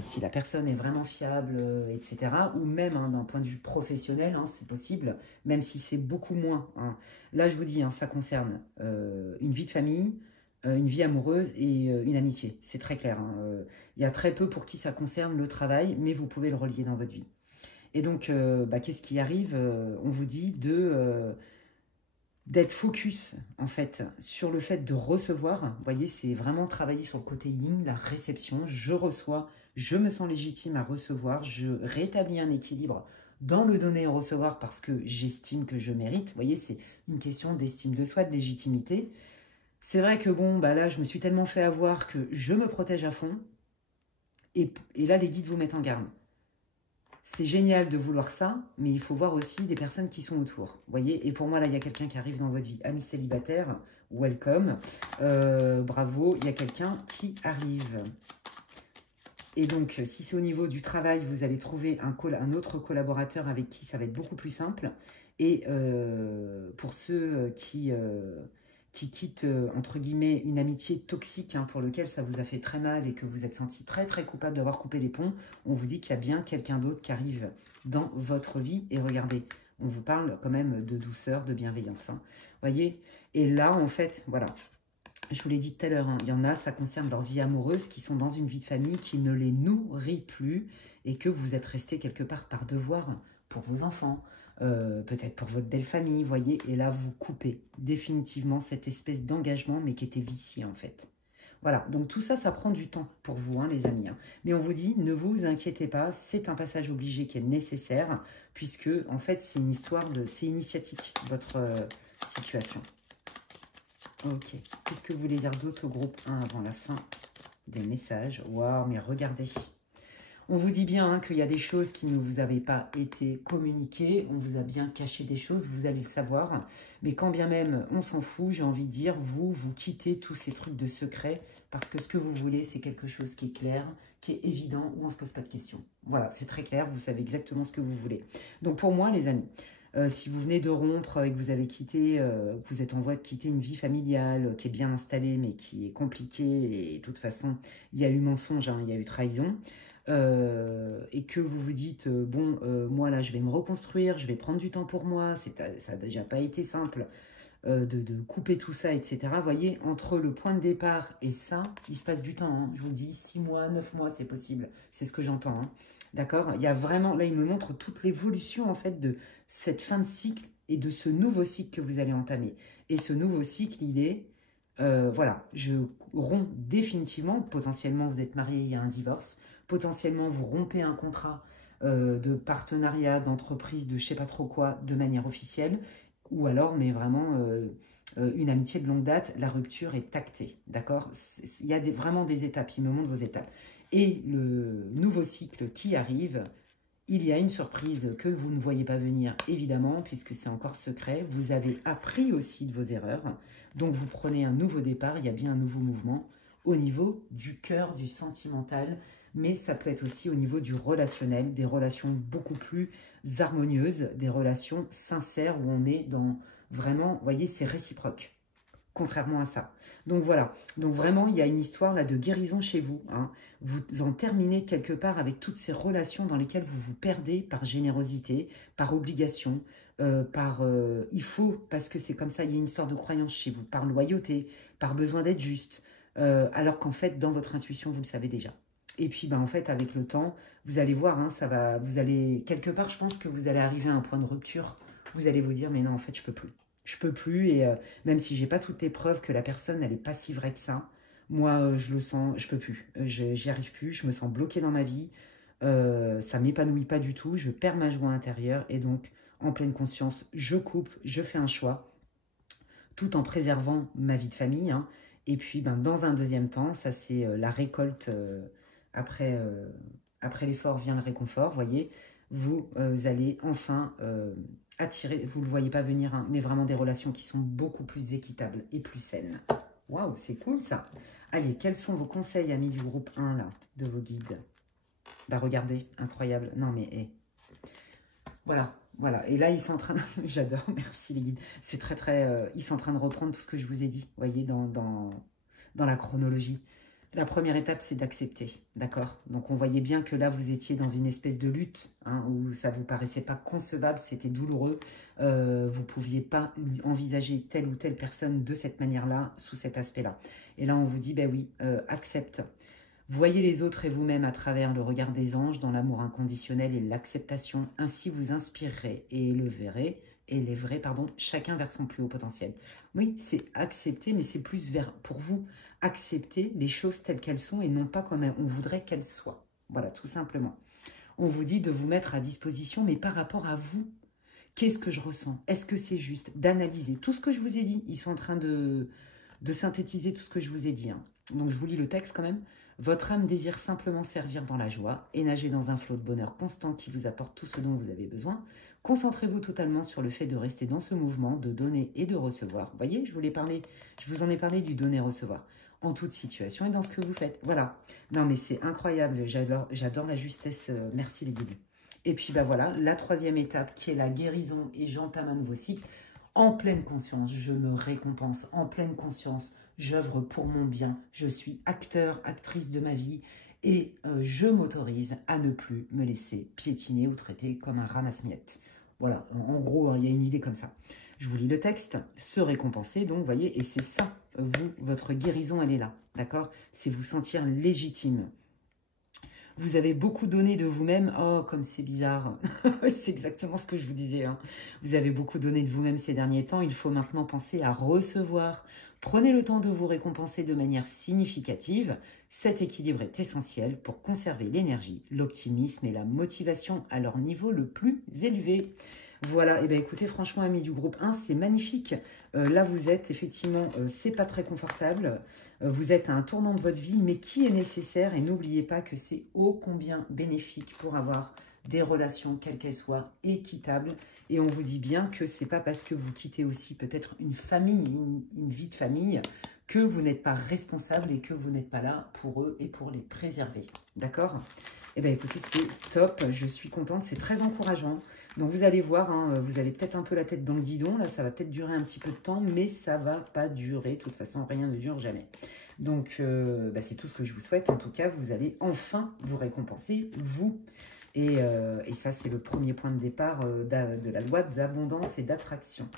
si la personne est vraiment fiable, etc. Ou même d'un point de vue professionnel, hein, c'est possible, même si c'est beaucoup moins. Hein. Là, je vous dis, hein, ça concerne une vie de famille, une vie amoureuse et une amitié. C'est très clair. Hein. Il y a très peu pour qui ça concerne le travail, mais vous pouvez le relier dans votre vie. Et donc, bah, qu'est-ce qui arrive? On vous dit d'être focus, en fait, sur le fait de recevoir. Vous voyez, c'est vraiment travailler sur le côté yin, la réception. Je reçois, je me sens légitime à recevoir, je rétablis un équilibre dans le donner et recevoir parce que j'estime que je mérite. Vous voyez, c'est une question d'estime de soi, de légitimité. C'est vrai que bon, bah là, je me suis tellement fait avoir que je me protège à fond. Et là, les guides vous mettent en garde. c'est génial de vouloir ça, mais il faut voir aussi des personnes qui sont autour. Vous voyez, et pour moi, là, il y a quelqu'un qui arrive dans votre vie. Amis célibataires, welcome. Bravo, il y a quelqu'un qui arrive. Et donc, si c'est au niveau du travail, vous allez trouver un autre collaborateur avec qui ça va être beaucoup plus simple. Et pour ceux qui quittent, entre guillemets, une amitié toxique pour lequel ça vous a fait très mal et que vous êtes senti très très coupable d'avoir coupé les ponts, on vous dit qu'il y a bien quelqu'un d'autre qui arrive dans votre vie. Et regardez, on vous parle quand même de douceur, de bienveillance. Voyez. Et là, en fait, voilà. Je vous l'ai dit tout à l'heure, il y en a, ça concerne leur vie amoureuse, qui sont dans une vie de famille qui ne les nourrit plus et que vous êtes resté quelque part par devoir pour vos enfants, peut-être pour votre belle famille, voyez. Et là, vous coupez définitivement cette espèce d'engagement, mais qui était vicié en fait. Voilà, donc tout ça, ça prend du temps pour vous, les amis. Mais on vous dit, ne vous inquiétez pas, c'est un passage obligé qui est nécessaire, puisque en fait, c'est une histoire c'est initiatique, votre situation. Ok, qu'est-ce que vous voulez dire d'autre au groupe 1 avant la fin des messages? Waouh, mais regardez. On vous dit bien qu'il y a des choses qui ne vous avaient pas été communiquées. On vous a bien caché des choses, vous allez le savoir. Mais quand bien même, on s'en fout, j'ai envie de dire, vous quittez tous ces trucs de secret. Parce que ce que vous voulez, c'est quelque chose qui est clair, qui est évident, où on ne se pose pas de questions. Voilà, c'est très clair, vous savez exactement ce que vous voulez. Donc pour moi, les amis, si vous venez de rompre et que vous avez quitté, vous êtes en voie de quitter une vie familiale qui est bien installée, mais qui est compliquée, et de toute façon, il y a eu mensonge, il y a eu trahison, et que vous vous dites, bon, moi là, je vais me reconstruire, je vais prendre du temps pour moi, ça n'a déjà pas été simple de couper tout ça, etc. Vous voyez, entre le point de départ et ça, il se passe du temps. Je vous dis, 6 mois, 9 mois, c'est possible. C'est ce que j'entends. D'accord? Il y a vraiment, là, il me montre toute l'évolution, en fait, de cette fin de cycle et de ce nouveau cycle que vous allez entamer. Et ce nouveau cycle, il est, voilà, je romps définitivement, potentiellement, vous êtes marié, il y a un divorce, potentiellement, vous rompez un contrat de partenariat, d'entreprise, de je sais pas trop quoi, de manière officielle, ou alors, mais vraiment, une amitié de longue date, la rupture est actée, d'accord? Il y a vraiment des étapes, il me montre vos étapes. Et le nouveau cycle qui arrive, il y a une surprise que vous ne voyez pas venir, évidemment, puisque c'est encore secret. Vous avez appris aussi de vos erreurs, donc vous prenez un nouveau départ, il y a bien un nouveau mouvement au niveau du cœur, du sentimental, mais ça peut être aussi au niveau du relationnel, des relations beaucoup plus harmonieuses, des relations sincères où on est dans vraiment, vous voyez, c'est réciproque. Contrairement à ça. Donc voilà, donc vraiment il y a une histoire là de guérison chez vous. Vous en terminez quelque part avec toutes ces relations dans lesquelles vous vous perdez par générosité, par obligation, il faut, parce que c'est comme ça, il y a une histoire de croyance chez vous, par loyauté, par besoin d'être juste, alors qu'en fait dans votre intuition vous le savez déjà. Et puis en fait avec le temps, vous allez voir, vous allez, quelque part je pense que vous allez arriver à un point de rupture, vous allez vous dire mais non en fait je peux plus. Je peux plus, et même si j'ai pas toutes les preuves que la personne, elle est pas si vraie que ça, moi, je le sens, je peux plus. J'y arrive plus, je me sens bloquée dans ma vie, ça m'épanouit pas du tout, je perds ma joie intérieure, et donc, en pleine conscience, je coupe, je fais un choix, tout en préservant ma vie de famille. Et puis, dans un deuxième temps, ça c'est la récolte, après l'effort vient le réconfort, voyez, vous allez enfin attirer, vous ne le voyez pas venir, mais vraiment des relations qui sont beaucoup plus équitables et plus saines. Waouh, c'est cool ça. Allez, quels sont vos conseils, amis du groupe 1, là, de vos guides? Regardez, incroyable. Non, mais, voilà. Et là, ils sont en train de... J'adore, merci les guides. C'est très, très... ils sont en train de reprendre tout ce que je vous ai dit, vous voyez, dans la chronologie. La première étape, c'est d'accepter, d'accord? Donc, on voyait bien que là, vous étiez dans une espèce de lutte, où ça ne vous paraissait pas concevable, c'était douloureux. Vous ne pouviez pas envisager telle ou telle personne de cette manière-là, sous cet aspect-là. Et là, on vous dit, ben oui, accepte. Voyez les autres et vous-même à travers le regard des anges, dans l'amour inconditionnel et l'acceptation. Ainsi, vous inspirerez et élèverez, chacun vers son plus haut potentiel. Oui, c'est accepter, mais c'est plus pour vous, accepter les choses telles qu'elles sont et non pas comme on voudrait qu'elles soient. Voilà, tout simplement. On vous dit de vous mettre à disposition, mais par rapport à vous. Qu'est-ce que je ressens? Est-ce que c'est juste? D'analyser tout ce que je vous ai dit. Ils sont en train de synthétiser tout ce que je vous ai dit. Donc, je vous lis le texte quand même. Votre âme désire simplement servir dans la joie et nager dans un flot de bonheur constant qui vous apporte tout ce dont vous avez besoin. Concentrez-vous totalement sur le fait de rester dans ce mouvement, de donner et de recevoir. Vous voyez, je vous en ai parlé du donner-recevoir en toute situation et dans ce que vous faites. Voilà. Non, mais c'est incroyable. J'adore la justesse. Merci les guides. Et puis, bah voilà, la troisième étape qui est la guérison et j'entame un nouveau cycle. En pleine conscience, je me récompense. En pleine conscience, j'œuvre pour mon bien. Je suis acteur, actrice de ma vie et je m'autorise à ne plus me laisser piétiner ou traiter comme un ramasse-miettes. Voilà, en gros, hein, il y a une idée comme ça. Je vous lis le texte. Se récompenser, donc, vous voyez, et c'est ça, votre guérison, elle est là, d'accord? C'est vous sentir légitime. Vous avez beaucoup donné de vous-même. Oh, comme c'est bizarre. C'est exactement ce que je vous disais. Hein. Vous avez beaucoup donné de vous-même ces derniers temps. Il faut maintenant penser à recevoir. Prenez le temps de vous récompenser de manière significative. Cet équilibre est essentiel pour conserver l'énergie, l'optimisme et la motivation à leur niveau le plus élevé. Voilà, et bien écoutez, franchement, amis du groupe 1, c'est magnifique. Là, vous êtes, effectivement, c'est pas très confortable. Vous êtes à un tournant de votre vie, mais qui est nécessaire. Et n'oubliez pas que c'est ô combien bénéfique pour avoir des relations, quelles qu'elles soient, équitables. Et on vous dit bien que c'est pas parce que vous quittez aussi peut-être une famille, une vie de famille, que vous n'êtes pas responsable et que vous n'êtes pas là pour eux et pour les préserver. D'accord ? Eh bien, écoutez, c'est top. Je suis contente. C'est très encourageant. Donc, vous allez voir, hein, vous avez peut-être un peu la tête dans le guidon. Là, ça va peut-être durer un petit peu de temps, mais ça ne va pas durer. De toute façon, rien ne dure jamais. Donc, c'est tout ce que je vous souhaite. En tout cas, vous allez enfin vous récompenser, vous. Et ça, c'est le premier point de départ de la loi d'abondance et d'attraction.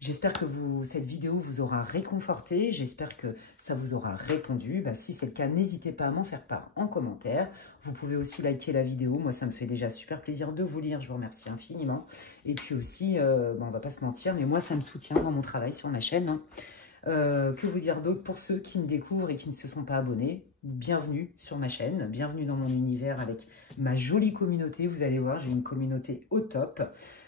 J'espère que cette vidéo vous aura réconforté, j'espère que ça vous aura répondu. Bah, si c'est le cas, n'hésitez pas à m'en faire part en commentaire. Vous pouvez aussi liker la vidéo, moi ça me fait déjà super plaisir de vous lire, je vous remercie infiniment. Et puis aussi, on va pas se mentir, mais moi ça me soutient dans mon travail sur ma chaîne. Hein. Que vous dire d'autre pour ceux qui me découvrent et qui ne se sont pas abonnés? Bienvenue sur ma chaîne, bienvenue dans mon univers avec ma jolie communauté. Vous allez voir, j'ai une communauté au top.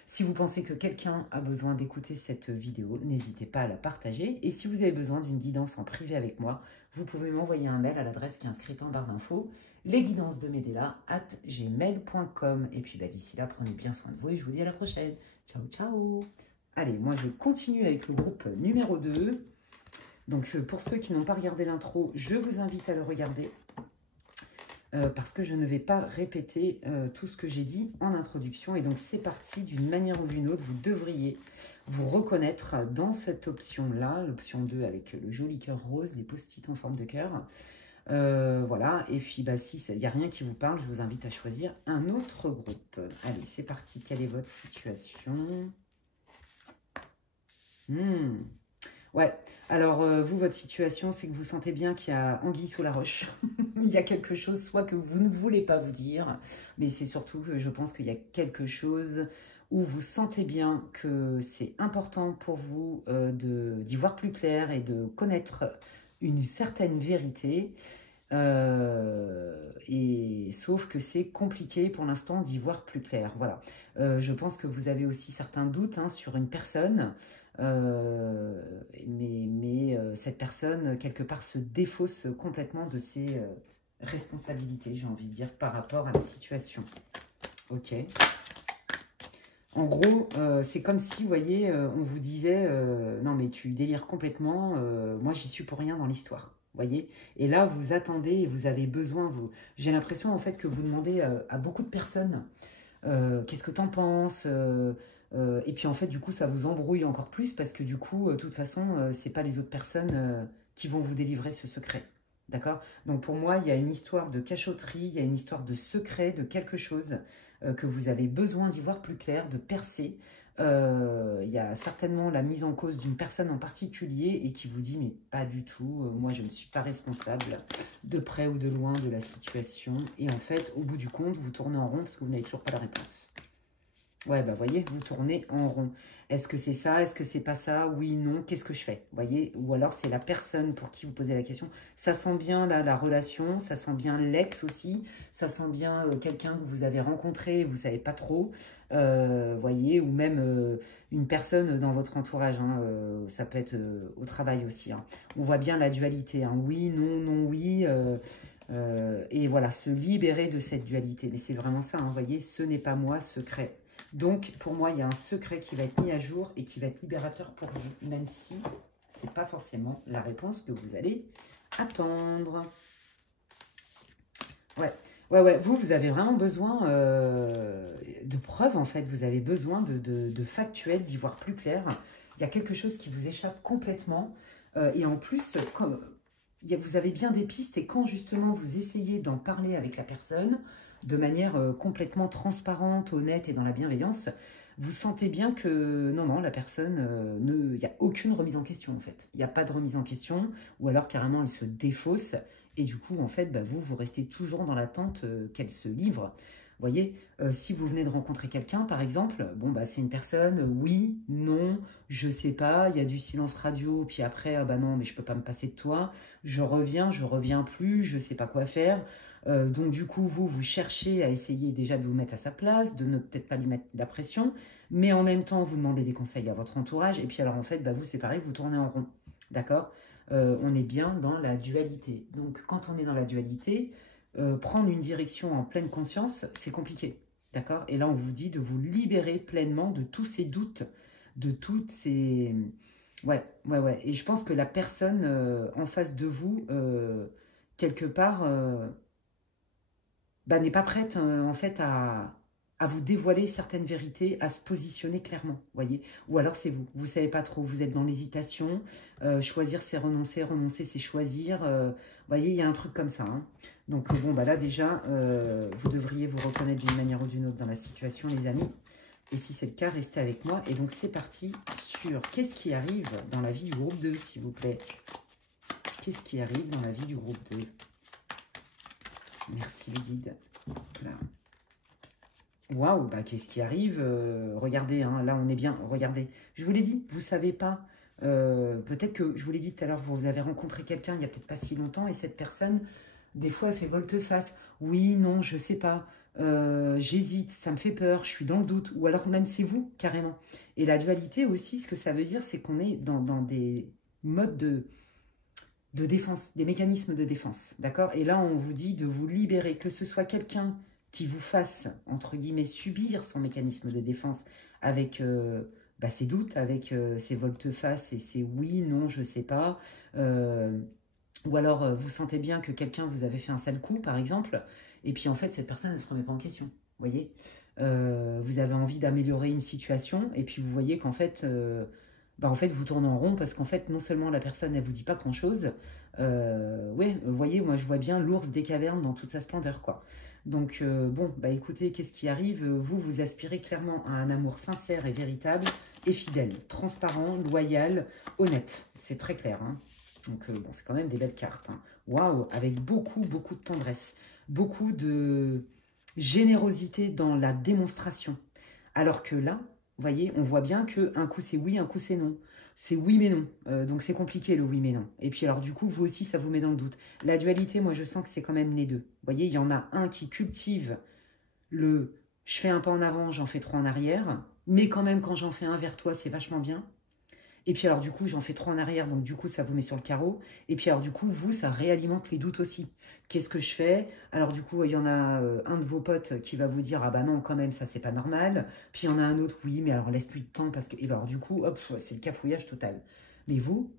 Si vous pensez que quelqu'un a besoin d'écouter cette vidéo, n'hésitez pas à la partager. Et si vous avez besoin d'une guidance en privé avec moi, vous pouvez m'envoyer un mail à l'adresse qui est inscrite en barre d'infos, lesguidancesdemedela@gmail.com. Et puis d'ici là, prenez bien soin de vous et je vous dis à la prochaine. Ciao, ciao. Allez, moi je continue avec le groupe numéro 2. Donc pour ceux qui n'ont pas regardé l'intro, je vous invite à le regarder. Parce que je ne vais pas répéter tout ce que j'ai dit en introduction. Et donc, c'est parti, d'une manière ou d'une autre, vous devriez vous reconnaître dans cette option-là, l'option 2 avec le joli cœur rose, les post-it en forme de cœur. Voilà, et puis bah, si il n'y a rien qui vous parle, je vous invite à choisir un autre groupe. Allez, c'est parti, quelle est votre situation? Ouais, alors vous, votre situation, c'est que vous sentez bien qu'il y a anguille sous la roche. Il y a quelque chose, soit que vous ne voulez pas vous dire, mais c'est surtout que je pense qu'il y a quelque chose où vous sentez bien que c'est important pour vous d'y voir plus clair et de connaître une certaine vérité. Et sauf que c'est compliqué pour l'instant d'y voir plus clair. Voilà. Je pense que vous avez aussi certains doutes hein, sur une personne. Mais cette personne, quelque part, se défausse complètement de ses responsabilités, j'ai envie de dire, par rapport à la situation. Ok. En gros, c'est comme si, vous voyez, on vous disait non, mais tu délires complètement, moi, j'y suis pour rien dans l'histoire. Voyez. Et là, vous attendez et vous avez besoin, j'ai l'impression, en fait, que vous demandez à beaucoup de personnes qu'est-ce que tu en penses et puis en fait, du coup, ça vous embrouille encore plus parce que du coup, de toute façon, c'est pas les autres personnes qui vont vous délivrer ce secret. D'accord? Donc pour moi, il y a une histoire de cachotterie, il y a une histoire de secret, de quelque chose que vous avez besoin d'y voir plus clair, de percer. Il y a certainement la mise en cause d'une personne en particulier et qui vous dit, mais pas du tout, moi je ne suis pas responsable de près ou de loin de la situation. Et en fait, au bout du compte, vous tournez en rond parce que vous n'avez toujours pas la réponse. Ouais, bah voyez, vous tournez en rond. Est-ce que c'est ça? Est-ce que c'est pas ça? Oui, non, qu'est-ce que je fais? Voyez, ou alors c'est la personne pour qui vous posez la question. Ça sent bien là, la relation, ça sent bien l'ex aussi, ça sent bien quelqu'un que vous avez rencontré, vous savez pas trop, voyez, ou même une personne dans votre entourage, hein, ça peut être au travail aussi. Hein. On voit bien la dualité, hein. Oui, non, non, oui. et voilà, se libérer de cette dualité. Mais c'est vraiment ça, hein, vous voyez, ce n'est pas moi, secret. Donc, pour moi, il y a un secret qui va être mis à jour et qui va être libérateur pour vous, même si ce n'est pas forcément la réponse que vous allez attendre. Ouais, vous avez vraiment besoin de preuves, en fait. Vous avez besoin de factuels, d'y voir plus clair. Il y a quelque chose qui vous échappe complètement. Et en plus, comme, vous avez bien des pistes. Et quand, justement, vous essayez d'en parler avec la personne de manière complètement transparente, honnête et dans la bienveillance, vous sentez bien que, non, la personne, il n'y a aucune remise en question, en fait. Il n'y a pas de remise en question. Ou alors, carrément, elle se défausse. Et du coup, en fait, vous restez toujours dans l'attente qu'elle se livre. Vous voyez, si vous venez de rencontrer quelqu'un, par exemple, bon, c'est une personne, oui, non, je sais pas, il y a du silence radio, puis après, ah non, mais je peux pas me passer de toi, je reviens plus, je sais pas quoi faire. Donc, du coup, vous cherchez à essayer déjà de vous mettre à sa place, de ne peut-être pas lui mettre la pression, mais en même temps, vous demandez des conseils à votre entourage. Et puis, alors, en fait, vous, c'est pareil, vous tournez en rond. D'accord ? On est bien dans la dualité. Donc, quand on est dans la dualité, prendre une direction en pleine conscience, c'est compliqué. D'accord? Et là, on vous dit de vous libérer pleinement de tous ces doutes, de toutes ces... Ouais. Et je pense que la personne en face de vous, quelque part, n'est pas prête, en fait, à vous dévoiler certaines vérités, à se positionner clairement, voyez. Ou alors c'est vous, vous ne savez pas trop, vous êtes dans l'hésitation, choisir c'est renoncer, renoncer c'est choisir, voyez, il y a un truc comme ça. Hein. Donc bon, là déjà, vous devriez vous reconnaître d'une manière ou d'une autre dans la situation, les amis. Et si c'est le cas, restez avec moi. Et donc c'est parti sur qu'est-ce qui arrive dans la vie du groupe 2, s'il vous plaît. Qu'est-ce qui arrive dans la vie du groupe 2? Merci les guides. Voilà. Waouh, qu'est-ce qui arrive? Regardez, hein, là on est bien, regardez. Je vous l'ai dit, vous ne savez pas. Peut-être que, je vous l'ai dit tout à l'heure, vous avez rencontré quelqu'un il n'y a peut-être pas si longtemps et cette personne, des fois, elle fait volte-face. Oui, non, je ne sais pas. J'hésite, ça me fait peur, je suis dans le doute. Ou alors même c'est vous, carrément. Et la dualité aussi, ce que ça veut dire, c'est qu'on est dans des modes de défense, des mécanismes de défense. D'accord? Et là, on vous dit de vous libérer, que ce soit quelqu'un qui vous fasse, entre guillemets, subir son mécanisme de défense avec ses doutes, avec ses volte-face et ses oui, non, je sais pas. Ou alors, vous sentez bien que quelqu'un vous avait fait un sale coup, par exemple, et puis en fait, cette personne ne se remet pas en question. Vous voyez, vous avez envie d'améliorer une situation, et puis vous voyez qu'en fait, vous tournez en rond, parce qu'en fait, non seulement la personne, elle vous dit pas grand-chose, vous voyez, moi, je vois bien l'ours des cavernes dans toute sa splendeur, quoi. Donc, écoutez, qu'est-ce qui arrive? Vous aspirez clairement à un amour sincère et véritable et fidèle, transparent, loyal, honnête. C'est très clair, hein. Donc, c'est quand même des belles cartes. Hein. Waouh, avec beaucoup de tendresse, beaucoup de générosité dans la démonstration. Alors que là, vous voyez, on voit bien qu'un coup c'est oui, un coup c'est non. C'est oui mais non. Donc c'est compliqué le oui mais non. Et puis alors du coup, vous aussi, ça vous met dans le doute. La dualité, moi je sens que c'est quand même les deux. Vous voyez, il y en a un qui cultive le « je fais un pas en avant, j'en fais trois en arrière », mais quand même quand j'en fais un vers toi, c'est vachement bien. Et puis alors du coup, j'en fais trois en arrière, donc du coup, ça vous met sur le carreau. Et puis alors du coup, vous, ça réalimente les doutes aussi. Qu'est-ce que je fais? Alors du coup, il y en a un de vos potes qui va vous dire « Ah bah non, quand même, ça c'est pas normal ». Puis il y en a un autre « Oui, mais alors laisse-lui de temps parce que… » Et alors du coup, hop, c'est le cafouillage total. Mais vous,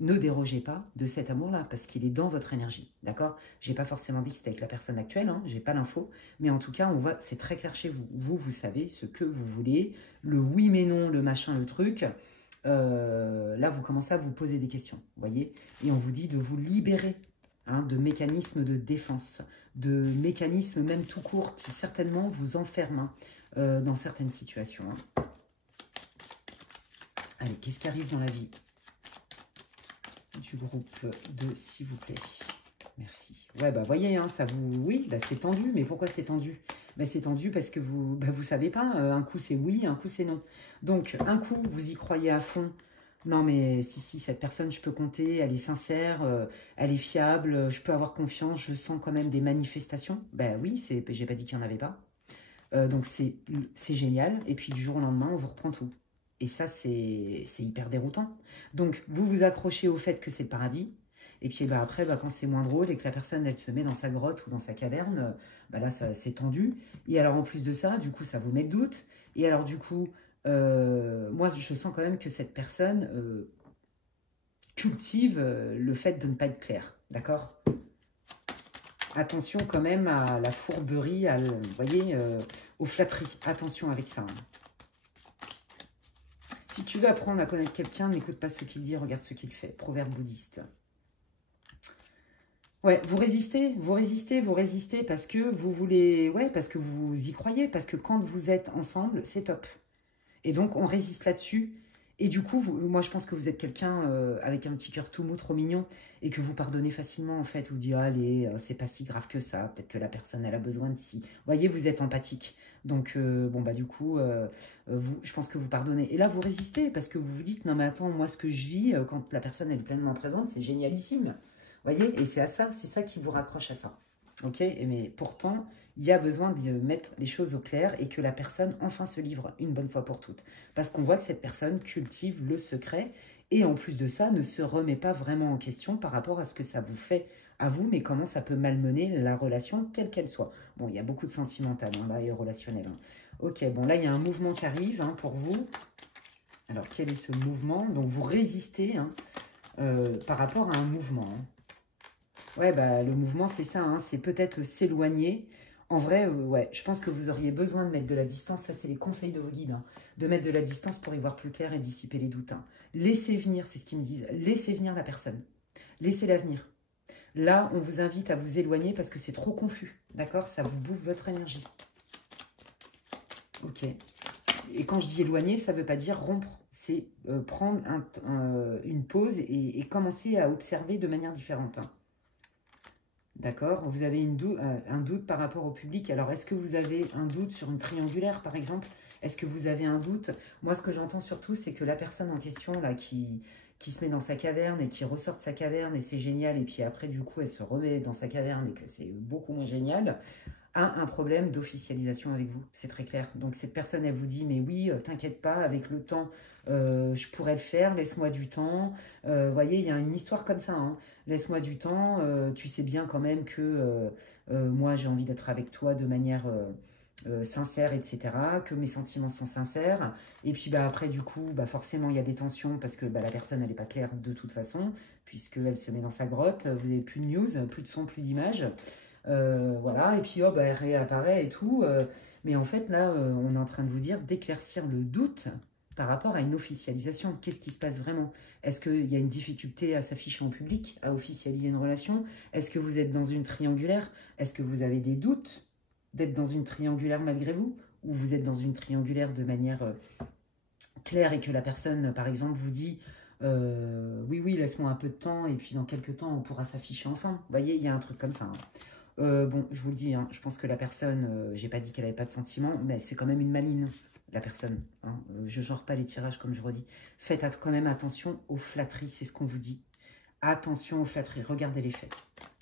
ne dérogez pas de cet amour-là parce qu'il est dans votre énergie, d'accord? J'ai pas forcément dit que c'était avec la personne actuelle, hein, j'ai pas l'info. Mais en tout cas, on voit, c'est très clair chez vous. Vous savez ce que vous voulez. Le oui mais non, le machin, le truc… là, vous commencez à vous poser des questions, vous voyez, et on vous dit de vous libérer de mécanismes de défense, de mécanismes même tout court qui certainement vous enferment dans certaines situations. Hein. Allez, qu'est-ce qui arrive dans la vie du groupe 2, s'il vous plaît? Merci. Ouais, voyez, hein, ça vous... Oui, c'est tendu, mais pourquoi c'est tendu? C'est tendu parce que vous savez pas, un coup c'est oui, un coup c'est non. Donc, un coup, vous y croyez à fond. Non, mais si, cette personne, je peux compter, elle est sincère, elle est fiable, je peux avoir confiance, je sens quand même des manifestations. Oui, j'ai pas dit qu'il n'y en avait pas. Donc, c'est génial. Et puis, du jour au lendemain, on vous reprend tout. Et ça, c'est hyper déroutant. Donc, vous vous accrochez au fait que c'est le paradis. Et puis bah, après, bah, quand c'est moins drôle et que la personne, elle se met dans sa grotte ou dans sa caverne, bah, là, c'est tendu. Et alors, en plus de ça, du coup, ça vous met le doute. Et alors, du coup, moi, je sens quand même que cette personne cultive le fait de ne pas être clair. D'accord? Attention quand même à la fourberie, vous voyez, aux flatteries. Attention avec ça. Hein. Si tu veux apprendre à connaître quelqu'un, n'écoute pas ce qu'il dit, regarde ce qu'il fait. Proverbe bouddhiste. Ouais, vous résistez parce que vous voulez, ouais, parce que vous y croyez, parce que quand vous êtes ensemble, c'est top. Et donc, on résiste là-dessus. Et du coup, moi, je pense que vous êtes quelqu'un avec un petit cœur tout mou, trop mignon, et que vous pardonnez facilement, en fait. Vous dites, allez, c'est pas si grave que ça. Peut-être que la personne, elle a besoin de si. Vous voyez, vous êtes empathique. Donc, bon, bah, du coup, je pense que vous pardonnez. Et là, vous résistez, parce que vous vous dites, non, mais attends, moi, ce que je vis, quand la personne, elle est pleinement présente, c'est génialissime. Vous voyez, et c'est ça qui vous raccroche à ça. Ok, mais pourtant, il y a besoin de mettre les choses au clair et que la personne enfin se livre une bonne fois pour toutes. Parce qu'on voit que cette personne cultive le secret et en plus de ça, ne se remet pas vraiment en question par rapport à ce que ça vous fait à vous, mais comment ça peut malmener la relation, quelle qu'elle soit. Bon, il y a beaucoup de sentimental hein, là et relationnel. Hein. Ok, bon là, il y a un mouvement qui arrive hein, pour vous. Alors, quel est ce mouvement? Donc, vous résistez hein, par rapport à un mouvement. Hein. Ouais, bah, le mouvement, c'est ça, hein, c'est peut-être s'éloigner. En vrai, ouais, je pense que vous auriez besoin de mettre de la distance. Ça, c'est les conseils de vos guides. Hein, de mettre de la distance pour y voir plus clair et dissiper les doutes. Hein. Laissez venir, c'est ce qu'ils me disent. Laissez venir la personne. Laissez-la venir. Là, on vous invite à vous éloigner parce que c'est trop confus. D'accord? Ça vous bouffe votre énergie. Ok. Et quand je dis éloigner, ça ne veut pas dire rompre. C'est prendre une pause et commencer à observer de manière différente. Hein. D'accord, vous avez un doute par rapport au public. Alors, est-ce que vous avez un doute sur une triangulaire, par exemple? Est-ce que vous avez un doute? Moi, ce que j'entends surtout, c'est que la personne en question, là, qui se met dans sa caverne et qui ressort de sa caverne, et c'est génial, et puis après, du coup, elle se remet dans sa caverne et que c'est beaucoup moins génial, a un problème d'officialisation avec vous. C'est très clair. Donc, cette personne, elle vous dit, mais oui, t'inquiète pas, avec le temps, je pourrais le faire, laisse-moi du temps. Vous voyez, il y a une histoire comme ça. Hein. Laisse-moi du temps. Tu sais bien quand même que moi, j'ai envie d'être avec toi de manière sincère, etc. Que mes sentiments sont sincères. Et puis, bah, après, du coup, bah, forcément, il y a des tensions parce que bah, la personne, elle n'est pas claire de toute façon, puisqu'elle se met dans sa grotte. Vous n'avez plus de news, plus de son, plus d'image. Voilà, et puis bah, elle réapparaît et tout. Mais en fait, là, on est en train de vous dire d'éclaircir le doute par rapport à une officialisation. Qu'est-ce qui se passe vraiment? Est-ce qu'il y a une difficulté à s'afficher en public, à officialiser une relation? Est-ce que vous êtes dans une triangulaire? Est-ce que vous avez des doutes d'être dans une triangulaire malgré vous? Ou vous êtes dans une triangulaire de manière claire et que la personne, par exemple, vous dit oui, oui, laisse-moi un peu de temps et puis dans quelques temps, on pourra s'afficher ensemble. Vous voyez, il y a un truc comme ça. Hein. Bon, je vous le dis, hein, je pense que la personne, j'ai pas dit qu'elle avait pas de sentiments, mais c'est quand même une maline, la personne. Hein. Je genre pas les tirages, comme je redis. Faites quand même attention aux flatteries, c'est ce qu'on vous dit. Attention aux flatteries, regardez les faits.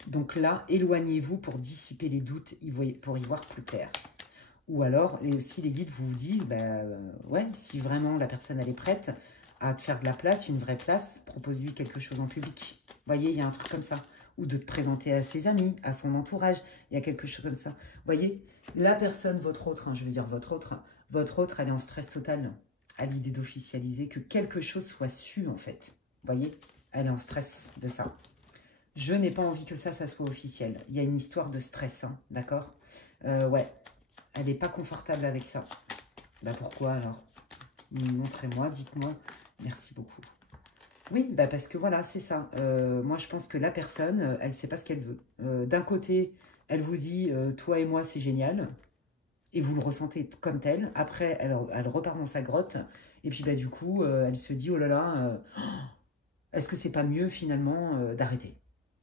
Donc là, éloignez-vous pour dissiper les doutes, pour y voir plus clair. Ou alors, et aussi les guides vous disent, bah, ouais, si vraiment la personne elle est prête à te faire de la place, une vraie place, propose-lui quelque chose en public. Vous voyez, il y a un truc comme ça. Ou de te présenter à ses amis, à son entourage. Il y a quelque chose comme ça. Vous voyez, la personne, votre autre, hein, je veux dire votre autre, elle est en stress total à l'idée d'officialiser, que quelque chose soit su, en fait. Vous voyez, elle est en stress de ça. Je n'ai pas envie que ça soit officiel. Il y a une histoire de stress, hein, d'accord? Ouais, elle n'est pas confortable avec ça. Bah pourquoi alors? Montrez-moi, dites-moi. Merci beaucoup. Oui, bah parce que voilà, c'est ça. Moi, je pense que la personne, elle ne sait pas ce qu'elle veut. D'un côté, elle vous dit, toi et moi, c'est génial. Et vous le ressentez comme tel. Après, elle repart dans sa grotte. Et puis, bah, du coup, elle se dit, oh là là, est-ce que c'est pas mieux, finalement, d'arrêter?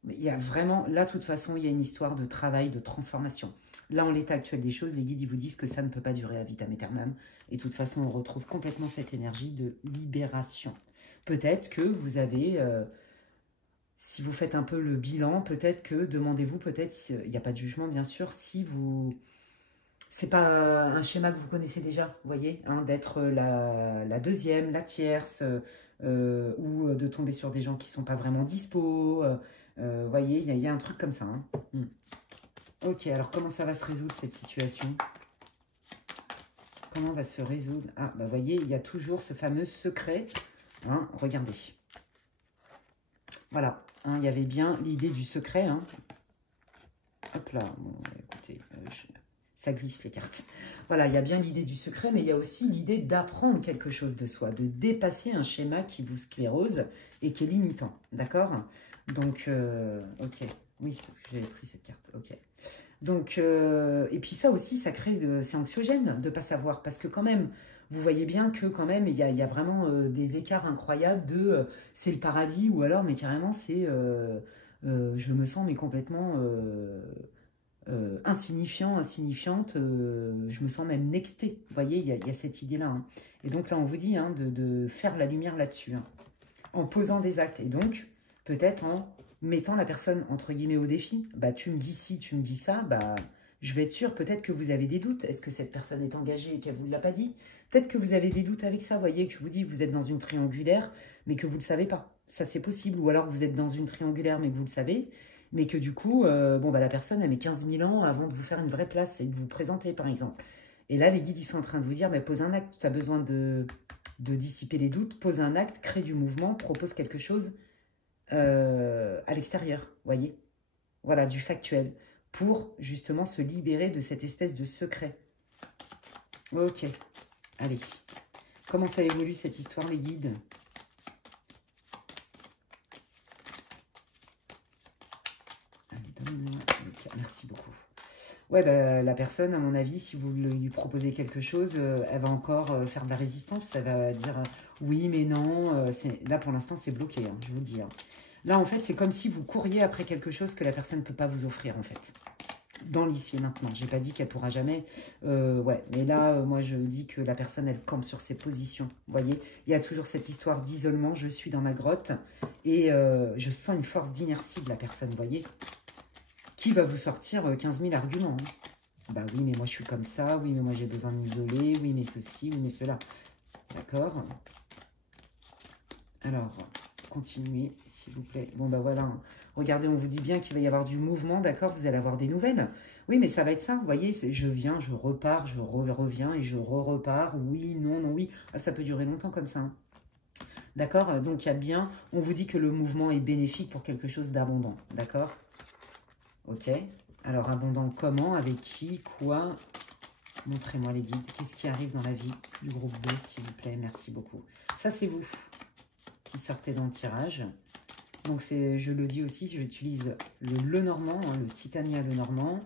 Mais il y a vraiment, là, de toute façon, il y a une histoire de travail, de transformation. Là, en l'état actuel des choses, les guides, ils vous disent que ça ne peut pas durer à vitam aeternam. Et de toute façon, on retrouve complètement cette énergie de libération. Peut-être que vous avez, si vous faites un peu le bilan, peut-être que, demandez-vous, peut-être, il n'y a pas de jugement bien sûr, si vous... C'est pas un schéma que vous connaissez déjà, vous voyez, hein, d'être la deuxième, la tierce, ou de tomber sur des gens qui ne sont pas vraiment dispo, Vous voyez, il y a un truc comme ça. Hein. Ok, alors comment ça va se résoudre cette situation? Comment va se résoudre? Ah, bah vous voyez, il y a toujours ce fameux secret. Hein, regardez. Voilà, hein, il y avait bien l'idée du secret. Hein. Hop là, bon, écoutez, ça glisse les cartes. Voilà, il y a bien l'idée du secret, mais il y a aussi l'idée d'apprendre quelque chose de soi, de dépasser un schéma qui vous sclérose et qui est limitant, d'accord? Donc, ok, oui, parce que j'avais pris cette carte, ok. Donc, et puis ça aussi, ça crée, c'est anxiogène de ne pas savoir, parce que quand même, vous voyez bien que quand même, il y a vraiment des écarts incroyables de c'est le paradis, ou alors, mais carrément, c'est je me sens mais complètement insignifiante, je me sens même nextée. Vous voyez, il y a cette idée-là. Hein. Et donc là, on vous dit hein, de faire la lumière là-dessus, hein, en posant des actes. Et donc, peut-être en mettant la personne, entre guillemets, au défi. Bah, tu me dis ci, tu me dis ça, bah, je vais être sûre, peut-être que vous avez des doutes. Est-ce que cette personne est engagée et qu'elle ne vous l'a pas dit? Peut-être que vous avez des doutes avec ça, vous voyez, que je vous dis, vous êtes dans une triangulaire, mais que vous ne le savez pas. Ça, c'est possible. Ou alors, vous êtes dans une triangulaire, mais que vous le savez, mais que du coup, bon, bah, la personne, elle met 15 000 ans avant de vous faire une vraie place et de vous présenter, par exemple. Et là, les guides, ils sont en train de vous dire, mais pose un acte, tu as besoin de dissiper les doutes, pose un acte, crée du mouvement, propose quelque chose à l'extérieur, voyez. Voilà, du factuel, pour justement se libérer de cette espèce de secret. Ok, allez. Comment ça évolue cette histoire, les guides? Merci beaucoup. Ouais, bah, la personne, à mon avis, si vous lui proposez quelque chose, elle va encore faire de la résistance. Elle va dire oui, mais non. Là, pour l'instant, c'est bloqué, hein, je vous le dis. Hein. Là, en fait, c'est comme si vous couriez après quelque chose que la personne ne peut pas vous offrir, en fait. Dans l'ici et maintenant. Je n'ai pas dit qu'elle pourra jamais. Ouais, mais là, moi, je dis que la personne, elle campe sur ses positions. Vous voyez, il y a toujours cette histoire d'isolement. Je suis dans ma grotte et je sens une force d'inertie de la personne, vous voyez, qui va vous sortir 15 000 arguments. Hein. Bah oui, mais moi, je suis comme ça. Oui, mais moi, j'ai besoin de m'isoler. Oui, mais ceci. Oui, mais cela. D'accord. Alors, continuez, s'il vous plaît. Bon, bah voilà. Hein. Regardez, on vous dit bien qu'il va y avoir du mouvement, d'accord? Vous allez avoir des nouvelles. Oui, mais ça va être ça, vous voyez, je viens, je repars, je reviens et je repars. Oui, non, non, oui. Ah, ça peut durer longtemps comme ça. Hein. D'accord? Donc, il y a bien, on vous dit que le mouvement est bénéfique pour quelque chose d'abondant, d'accord? Ok. Alors, abondant comment? Avec qui? Quoi? Montrez-moi les guides. Qu'est-ce qui arrive dans la vie du groupe 2, s'il vous plaît? Merci beaucoup. Ça, c'est vous qui sortez dans le tirage. Donc, je le dis aussi, j'utilise le Normand, hein, le Titania le Normand.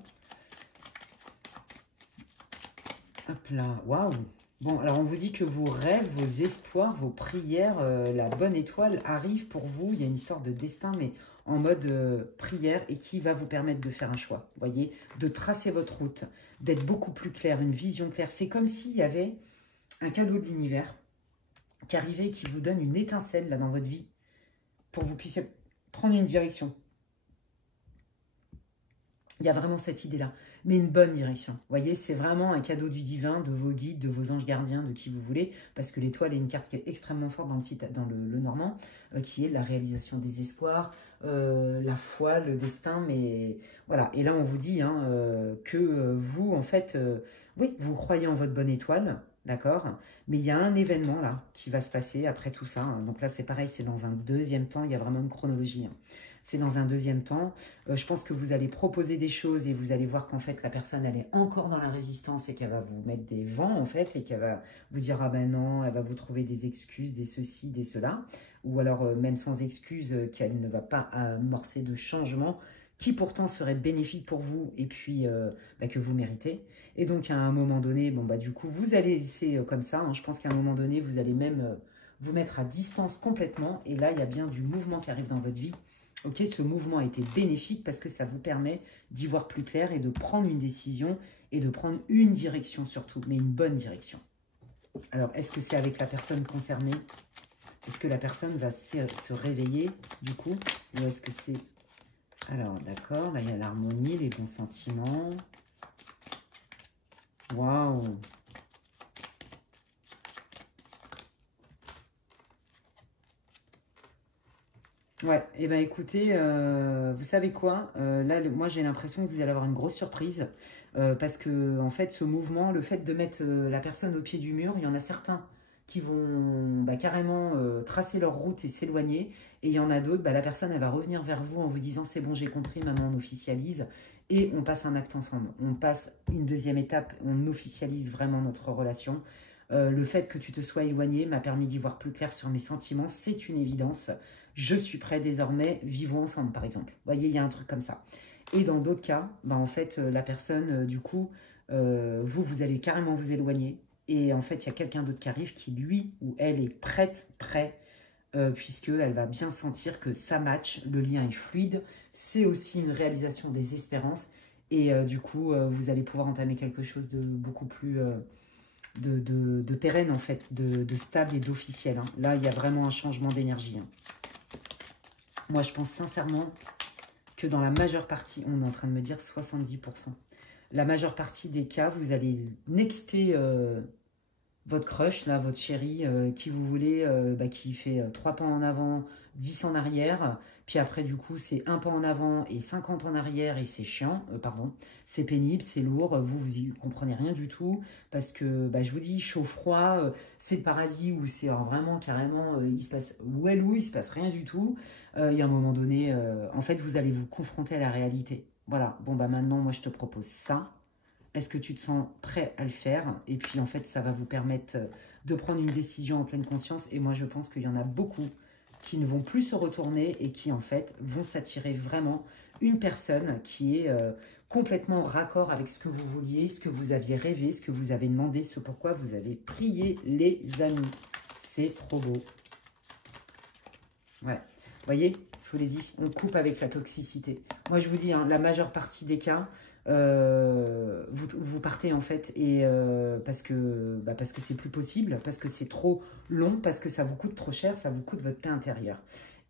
Hop là, waouh! Bon, alors on vous dit que vos rêves, vos espoirs, vos prières, la bonne étoile arrive pour vous. Il y a une histoire de destin, mais en mode prière et qui va vous permettre de faire un choix. Vous voyez, de tracer votre route, d'être beaucoup plus clair, une vision claire. C'est comme s'il y avait un cadeau de l'univers qui arrivait et qui vous donne une étincelle là dans votre vie pour que vous puissiez prendre une direction. Il y a vraiment cette idée-là, mais une bonne direction. Vous voyez, c'est vraiment un cadeau du divin, de vos guides, de vos anges gardiens, de qui vous voulez, parce que l'étoile est une carte qui est extrêmement forte dans le Normand, qui est la réalisation des espoirs, la foi, le destin, mais voilà. Et là, on vous dit hein, que vous, en fait, oui, vous croyez en votre bonne étoile, d'accord, mais il y a un événement là qui va se passer après tout ça. Hein. Donc là, c'est pareil, c'est dans un deuxième temps, il y a vraiment une chronologie. Hein. C'est dans un deuxième temps. Je pense que vous allez proposer des choses et vous allez voir qu'en fait, la personne, elle est encore dans la résistance et qu'elle va vous mettre des vents, en fait, et qu'elle va vous dire, ah ben non, elle va vous trouver des excuses, des ceci, des cela. Ou alors, même sans excuses, qu'elle ne va pas amorcer de changement qui pourtant serait bénéfique pour vous et puis bah, que vous méritez. Et donc, à un moment donné, bon, bah, du coup, vous allez laisser comme ça. Hein, je pense qu'à un moment donné, vous allez même vous mettre à distance complètement. Et là, il y a bien du mouvement qui arrive dans votre vie. Ok, ce mouvement a été bénéfique parce que ça vous permet d'y voir plus clair et de prendre une décision et de prendre une direction surtout, mais une bonne direction. Alors, est-ce que c'est avec la personne concernée? Est-ce que la personne va se réveiller du coup? Ou est-ce que c'est... Alors, d'accord, là il y a l'harmonie, les bons sentiments. Waouh! Ouais, et ben écoutez, vous savez quoi? Là, moi j'ai l'impression que vous allez avoir une grosse surprise parce que en fait, ce mouvement, le fait de mettre la personne au pied du mur, il y en a certains qui vont bah, carrément tracer leur route et s'éloigner, et il y en a d'autres, bah, la personne elle va revenir vers vous en vous disant c'est bon, j'ai compris, maintenant on officialise et on passe un acte ensemble. On passe une deuxième étape, on officialise vraiment notre relation. Le fait que tu te sois éloigné m'a permis d'y voir plus clair sur mes sentiments, c'est une évidence. Je suis prêt désormais, vivons ensemble par exemple. Vous voyez, il y a un truc comme ça. Et dans d'autres cas, bah, en fait, la personne, du coup, vous allez carrément vous éloigner. Et en fait, il y a quelqu'un d'autre qui arrive qui, lui ou elle, est prêt, puisqu'elle va bien sentir que ça match, le lien est fluide. C'est aussi une réalisation des espérances. Et du coup, vous allez pouvoir entamer quelque chose de beaucoup plus de pérenne, en fait, de stable et d'officiel. Hein. Là, il y a vraiment un changement d'énergie. Hein. Moi, je pense sincèrement que dans la majeure partie, on est en train de me dire 70%. La majeure partie des cas, vous allez nexter votre crush, là, votre chéri, qui vous voulez, bah, qui fait 3 pas en avant, 10 en arrière. Puis après, du coup, c'est 1 pas en avant et 50 en arrière et c'est chiant, pardon. C'est pénible, c'est lourd, vous y comprenez rien du tout. Parce que, bah, je vous dis, chaud-froid, c'est le paradis où c'est vraiment carrément, il se passe où il se passe rien du tout. Il y a un moment donné, en fait, vous allez vous confronter à la réalité. Voilà, bon, bah maintenant, moi, je te propose ça. Est-ce que tu te sens prêt à le faire? Et puis, en fait, ça va vous permettre de prendre une décision en pleine conscience. Et moi, je pense qu'il y en a beaucoup qui ne vont plus se retourner et qui, en fait, vont s'attirer vraiment une personne qui est complètement raccord avec ce que vous vouliez, ce que vous aviez rêvé, ce que vous avez demandé, ce pourquoi vous avez prié, les amis. C'est trop beau. Ouais. Vous voyez, je vous l'ai dit, on coupe avec la toxicité. Moi, je vous dis, hein, la majeure partie des cas, vous partez en fait et parce que c'est plus possible, parce que c'est trop long, parce que ça vous coûte trop cher, ça vous coûte votre paix intérieure.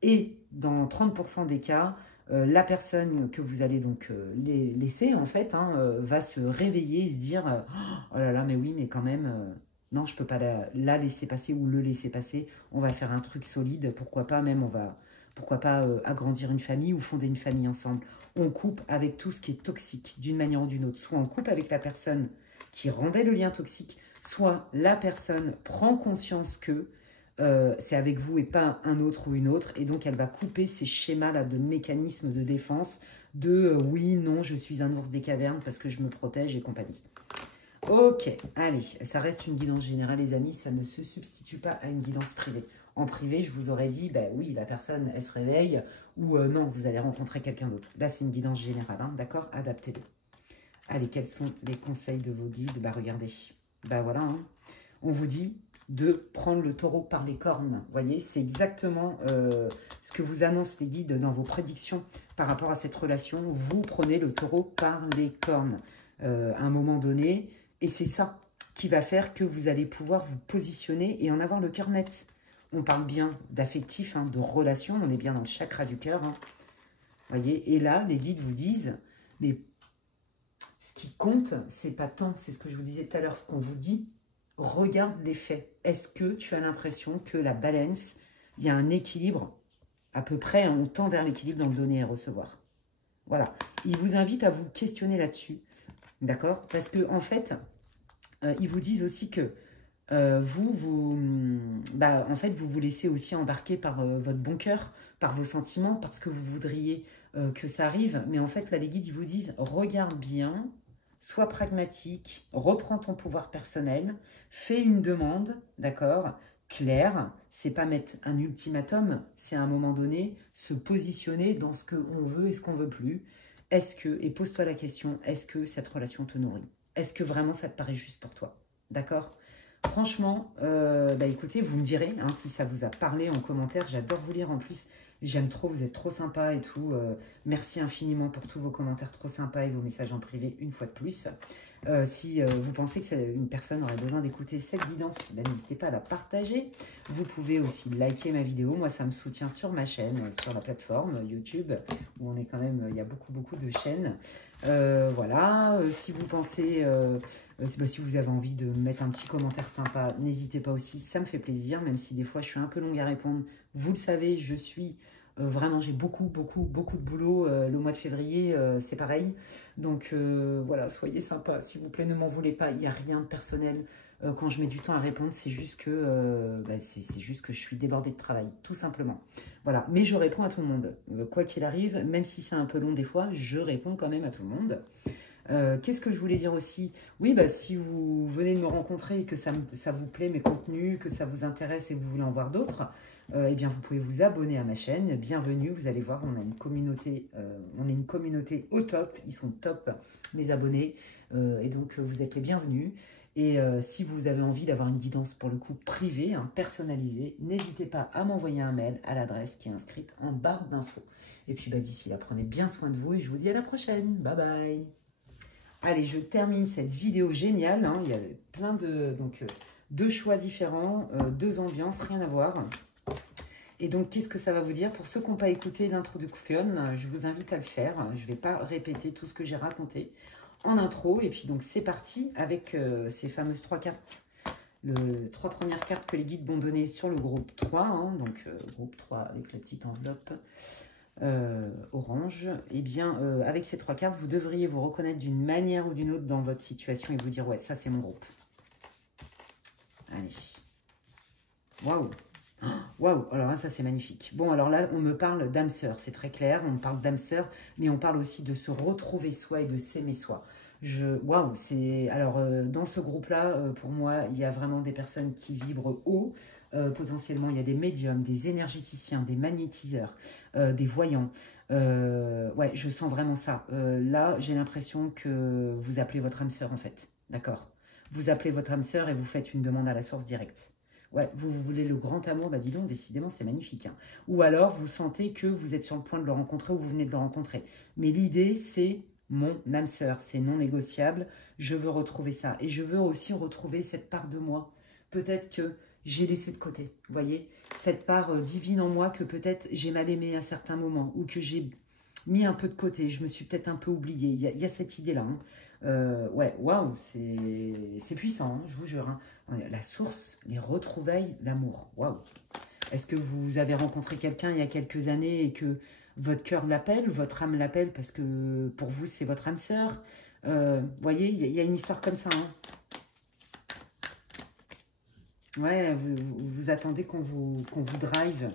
Et dans 30% des cas, la personne que vous allez donc laisser en fait va se réveiller et se dire oh là là, mais oui, mais quand même non, je peux pas la laisser passer ou le laisser passer. On va faire un truc solide, pourquoi pas même pourquoi pas agrandir une famille ou fonder une famille ensemble. On coupe avec tout ce qui est toxique d'une manière ou d'une autre. Soit on coupe avec la personne qui rendait le lien toxique, soit la personne prend conscience que c'est avec vous et pas un autre ou une autre. Et donc, elle va couper ces schémas-là de mécanismes de défense, de oui, non, je suis un ours des cavernes parce que je me protège et compagnie. Ok, allez, ça reste une guidance générale, les amis, ça ne se substitue pas à une guidance privée. En privé, je vous aurais dit, ben oui, la personne, elle se réveille, ou non, vous allez rencontrer quelqu'un d'autre. Là, c'est une guidance générale, hein, d'accord? Adaptez-le. Allez, quels sont les conseils de vos guides? Bah, regardez, bah voilà, hein. On vous dit de prendre le taureau par les cornes. Vous voyez, c'est exactement ce que vous annoncent les guides dans vos prédictions par rapport à cette relation. Vous prenez le taureau par les cornes à un moment donné. Et c'est ça qui va faire que vous allez pouvoir vous positionner et en avoir le cœur net. On parle bien d'affectif, hein, de relation. On est bien dans le chakra du cœur. Hein. Voyez. Et là, les guides vous disent, mais ce qui compte, c'est pas tant, c'est ce que je vous disais tout à l'heure, ce qu'on vous dit. Regarde les faits. Est-ce que tu as l'impression que la balance, il y a un équilibre à peu près, on tend vers l'équilibre dans le donner et recevoir. Voilà. Il vous invite à vous questionner là-dessus. D'accord? Parce que en fait, ils vous disent aussi que vous vous laissez aussi embarquer par votre bon cœur, par vos sentiments, parce que vous voudriez que ça arrive. Mais en fait, là, les guides, ils vous disent, regarde bien, sois pragmatique, reprends ton pouvoir personnel, fais une demande, d'accord, claire. C'est pas mettre un ultimatum, c'est à un moment donné se positionner dans ce qu'on veut et ce qu'on veut plus. Est-ce que, et pose-toi la question, est-ce que cette relation te nourrit? Est-ce que vraiment ça te paraît juste pour toi? D'accord? Franchement, écoutez, vous me direz hein, si ça vous a parlé en commentaire. J'adore vous lire en plus. J'aime trop, vous êtes trop sympa et tout. Merci infiniment pour tous vos commentaires trop sympas et vos messages en privé une fois de plus. Si vous pensez que une personne aurait besoin d'écouter cette guidance, n'hésitez pas à la partager. Vous pouvez aussi liker ma vidéo. Moi, ça me soutient sur ma chaîne, sur la plateforme YouTube, où on est quand même, il y a beaucoup de chaînes. Voilà, si vous pensez, si vous avez envie de mettre un petit commentaire sympa, n'hésitez pas aussi, ça me fait plaisir, même si des fois je suis un peu longue à répondre. Vous le savez, je suis Vraiment, j'ai beaucoup de boulot. Le mois de février, c'est pareil. Donc, voilà, soyez sympa. S'il vous plaît, ne m'en voulez pas. Il n'y a rien de personnel. Quand je mets du temps à répondre, c'est juste que c'est juste que je suis débordée de travail, tout simplement. Voilà, mais je réponds à tout le monde. Quoi qu'il arrive, même si c'est un peu long des fois, je réponds quand même à tout le monde. Qu'est-ce que je voulais dire aussi? Oui, si vous venez de me rencontrer et que ça vous plaît, mes contenus, que ça vous intéresse et que vous voulez en voir d'autres, eh bien, vous pouvez vous abonner à ma chaîne. Bienvenue, vous allez voir, on est une communauté au top. Ils sont top, mes abonnés. Et donc, vous êtes les bienvenus. Et si vous avez envie d'avoir une guidance, pour le coup, privée, hein, personnalisée, n'hésitez pas à m'envoyer un mail à l'adresse qui est inscrite en barre d'infos. Et puis, d'ici là, prenez bien soin de vous et je vous dis à la prochaine. Bye bye. Allez, je termine cette vidéo géniale. Hein. Il y a plein de... Donc, deux choix différents, deux ambiances, rien à voir. Et donc, qu'est-ce que ça va vous dire? Pour ceux qui n'ont pas écouté l'introduction, je vous invite à le faire. Je ne vais pas répéter tout ce que j'ai raconté en intro. Et puis, donc, c'est parti avec ces fameuses 3 cartes. Les 3 premières cartes que les guides vont donner sur le groupe 3. Hein. Donc, groupe 3 avec la petite enveloppe. Orange, et bien avec ces 3 cartes, vous devriez vous reconnaître d'une manière ou d'une autre dans votre situation et vous dire ouais, ça c'est mon groupe. Allez. Waouh. Waouh, alors là, ça c'est magnifique. Bon, alors là, on me parle d'âme sœur, c'est très clair, on me parle d'âme sœur, mais on parle aussi de se retrouver soi et de s'aimer soi. Waouh, c'est... Alors, dans ce groupe-là, pour moi, il y a vraiment des personnes qui vibrent haut. Potentiellement, il y a des médiums, des énergéticiens, des magnétiseurs, des voyants. Ouais, je sens vraiment ça. Là, j'ai l'impression que vous appelez votre âme sœur, en fait. D'accord? Vous appelez votre âme sœur et vous faites une demande à la source directe. Ouais, vous voulez le grand amour, bah dis donc, décidément, c'est magnifique. Hein. Ou alors, vous sentez que vous êtes sur le point de le rencontrer ou vous venez de le rencontrer. Mais l'idée, c'est mon âme sœur, c'est non négociable. Je veux retrouver ça. Et je veux aussi retrouver cette part de moi. Peut-être que j'ai laissé de côté, vous voyez, cette part divine en moi que peut-être j'ai mal aimé à certains moments ou que j'ai mis un peu de côté, je me suis peut-être un peu oubliée. Il y a cette idée-là. Hein. Ouais, waouh, c'est puissant, hein, je vous jure. Hein. La source, les retrouvailles, l'amour, waouh. Est-ce que vous avez rencontré quelqu'un il y a quelques années et que votre cœur l'appelle, votre âme l'appelle parce que pour vous, c'est votre âme sœur? Vous voyez, il y a une histoire comme ça. Hein. Ouais, vous attendez qu'on vous drive,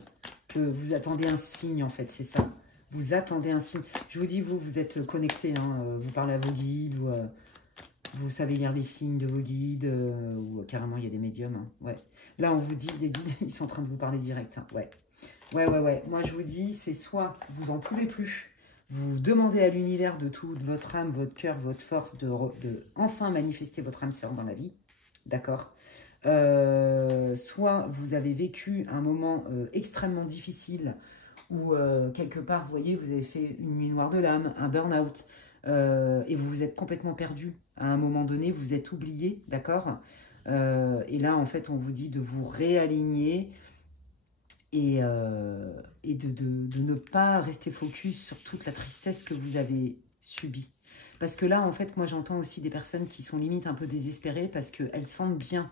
que vous attendez un signe, en fait, c'est ça. Vous attendez un signe. Je vous dis, vous êtes connecté, hein, vous parlez à vos guides, ou vous savez lire les signes de vos guides, ou carrément, il y a des médiums. Hein, ouais. Là, on vous dit, les guides, ils sont en train de vous parler direct. Hein, ouais. Ouais. Moi, je vous dis, c'est soit vous en pouvez plus, vous demandez à l'univers de tout, de votre âme, votre cœur, votre force, de enfin manifester votre âme sœur dans la vie. D'accord? Soit vous avez vécu un moment extrêmement difficile où quelque part, vous voyez, vous avez fait une nuit noire de l'âme, un burn-out, et vous vous êtes complètement perdu. À un moment donné, vous êtes oublié, d'accord? Et là, en fait, on vous dit de vous réaligner et de ne pas rester focus sur toute la tristesse que vous avez subie. Parce que là, en fait, moi, j'entends aussi des personnes qui sont limite un peu désespérées parce qu'elles sentent bien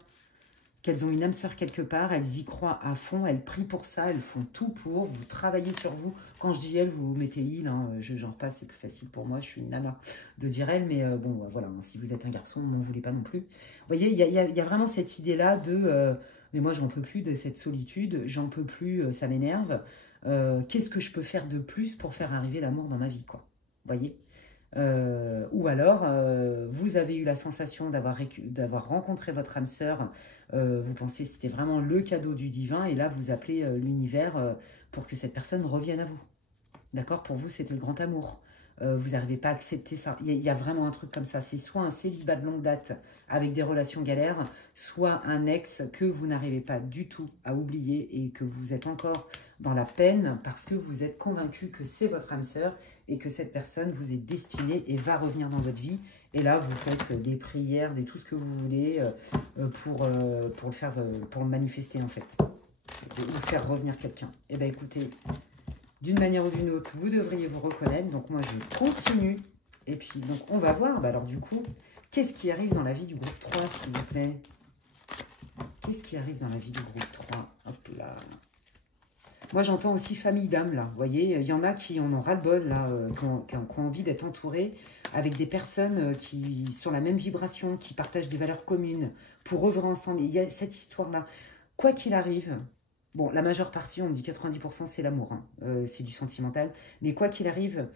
qu'elles ont une âme sœur quelque part, elles y croient à fond, elles prient pour ça, elles font tout pour, vous travaillez sur vous. Quand je dis elles, vous mettez il, hein, j'en passe, c'est plus facile pour moi, je suis une nana de dire elle, mais bon, voilà, hein, si vous êtes un garçon, ne m'en voulez pas non plus. Vous voyez, il y a vraiment cette idée-là de, mais moi, j'en peux plus de cette solitude, j'en peux plus, ça m'énerve. Qu'est-ce que je peux faire de plus pour faire arriver l'amour dans ma vie, quoi? Vous voyez? Ou alors, vous avez eu la sensation d'avoir rencontré votre âme sœur, vous pensiez que c'était vraiment le cadeau du divin, et là, vous appelez l'univers pour que cette personne revienne à vous. D'accord? Pour vous, c'était le grand amour. Vous n'arrivez pas à accepter ça. Il y a vraiment un truc comme ça. C'est soit un célibat de longue date avec des relations galères, soit un ex que vous n'arrivez pas du tout à oublier et que vous êtes encore dans la peine parce que vous êtes convaincu que c'est votre âme sœur et que cette personne vous est destinée et va revenir dans votre vie. Et là, vous faites des prières, tout ce que vous voulez pour le manifester en fait. Ou faire revenir quelqu'un. Eh bien écoutez, d'une manière ou d'une autre, vous devriez vous reconnaître. Donc moi, je continue. Et puis, donc, on va voir. Bah, alors du coup, qu'est-ce qui arrive dans la vie du groupe 3, s'il vous plaît? Qu'est-ce qui arrive dans la vie du groupe 3? Hop là. Moi, j'entends aussi famille d'âme, là. Vous voyez, il y en a qui en ont ras-le-bol, là, qui ont envie d'être entourés avec des personnes qui sont la même vibration, qui partagent des valeurs communes, pour œuvrer ensemble. Il y a cette histoire-là. Quoi qu'il arrive, bon, la majeure partie, on me dit 90%, c'est l'amour, hein, c'est du sentimental. Mais quoi qu'il arrive,